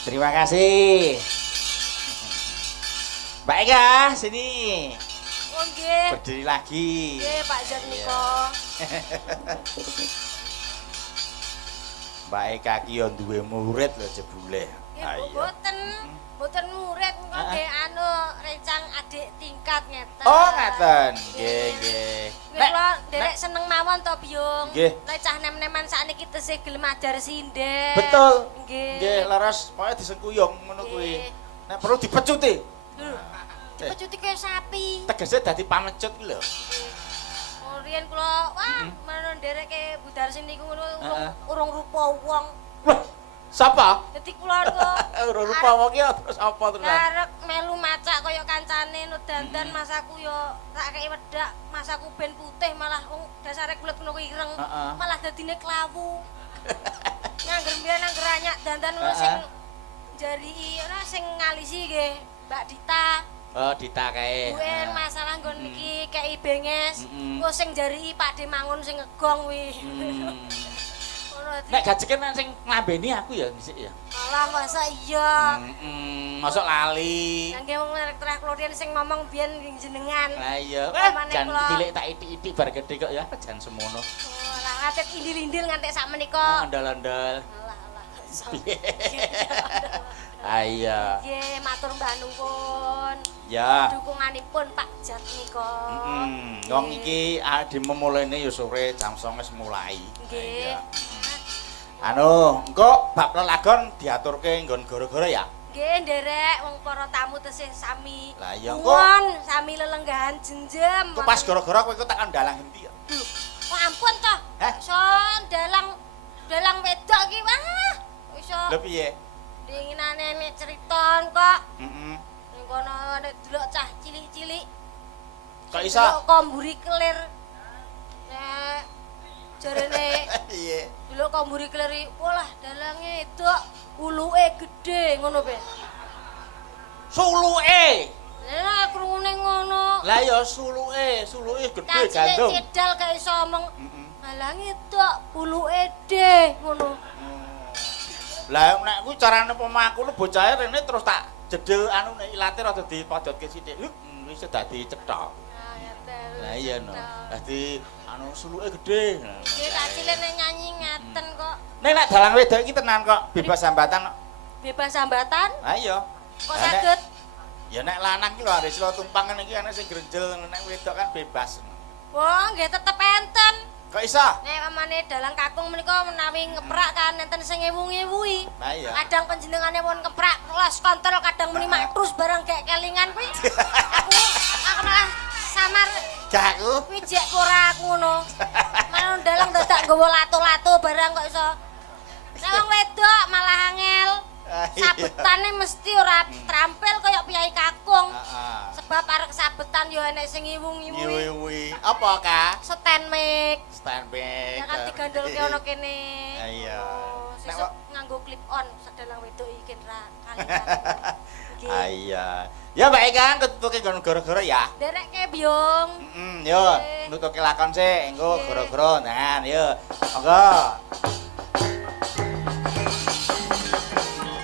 Terima kasih. Mbak Eka, sini. Oh nggih. Berdiri lagi. Nggih, Pak Jan nika. Mbak Eka ki yo duwe murid lho jebule. Nggih, mboten murid kok nggih anu rencang adik tingkat ngeten. Oh, ngeten. Nggih, nggih. Nggih kula nderek seneng mawon to, Byung. Nggih. Nek cah nem-neman sakniki tesih gelem ajar sinden. Betul. Nggih. Nggih, laras pokoke disengkuyung ngono kuwi. Nek perlu dipecuti. Dipecuti kaya sapi. Tegese dadi pamecut ki lho. Oh, riyen kula wah menawa ndereke budal sing niku ngono urung rupa wong. Wah, sapa? Dadi kula kok Ora rupa wong ki terus apa terus? arek melu macak kaya kancane no dandan masaku yo tak kei wedak, masaku ben putih malah wong dasare kulit ngono kuwi ireng. Malah dadine klawu. Ngangger mbiyen angger anyak dandan ngono sing jari ora sing ngalisi nggih, Mbak Dita. Oh, Dita kae. Kuwi masalah nggon iki kei benges. Kok sing jari Pakde Mangun sing ngegong kuwi. Ngono Nek gajeken sing nglambeni aku ya dhisik ya. Alah masa iya. Masuk lali. Nangge wong elektra klorien sing ngomong biyen jenengan. Lah iya, Pamane jan kula. cilik tak itik-itik bar gedhe kok ya, jan semono. Oh, lah ngatet indil-indil ngantek sak menika. Andal-andal. Alah alah. Iya. Nggih, matur mbah nuwun. Ya. Dukunganipun Pak Jat nika. Wong iki dimemulene ya sore jam 09.00 wis mulai. Nggih. Anu, engko bab lelagon diaturke nggon gara-gara ya. Nggih, nderek wong para tamu tesih sami. Lah iya engko. Nuwun, sami lelenggahan jenjem. Engko pas gara-gara kowe iku takon dalang endi ya? Oh ampun toh. Hah? Iso dalang wedok iki wah. Iso Lha piye? dinginane nek crita kok. Heeh. Ning kono nek delok cah cilik-cilik. Kok iso? Delok komburi kelir. Nek jarene Iya. delok komburi kelir, walah dalange edok, uluke gedhe ngono pe. Suluke. Lah krungune ngono. Lah ya suluke gedhe Cah gandum. cilik cedal gak iso omong. Heeh. Dalange edok, uluke dhe ngono. Lah nek kuwi carane pemaku lu bocahe rene terus tak jedel anu nek ilate rada dipodotke sithik. Wis dadi cethok. Nah, ngeten. Lah iya no. Dadi anu suluke gedhe. Iki tak cilik nek nyanyi ngaten kok. Nek dalang wedok iki tenan kok bebas hambatan. Bebas hambatan Ha iya. kok Lah, nek- saged. Ya nek lanang ki lho arep sila tumpangan iki ana sing grenjel nek wedok kan bebas. Wah, nggih tetep enten. Kok iso? Nek pamane dalang kakung menika menawi ngeprak kan enten sing ngewu-ngewui. Lah iya. Kadang panjenengane pun keprak los kontrol kadang muni makrus barang gek kelingan kuwi. Aku malah samar Gak aku. wijek ora aku ngono. Malah dalang dadak nggawa lato-lato barang kok iso. Nek wong wedok malah angel. Sabetane mesti ora trampil kaya piyai kakung. Heeh. Sebab arek sabetan yo enek sing ngiwu-ngiwui. Ngiwi-ngiwi. Apa Kak? Stand mic. Stand back. Ya kan digandolke ana kene. Ah, iya. Oh, Nek sesuk kok- nganggo clip on sedalang wedok iki ra kali. Ah iya. Ya baik kan ketuke nggon gara-gara ya. Derekke Byung. Yo, Nggih. nutuke lakon sik, engko Nggih. gara-gara nah, yo. Monggo.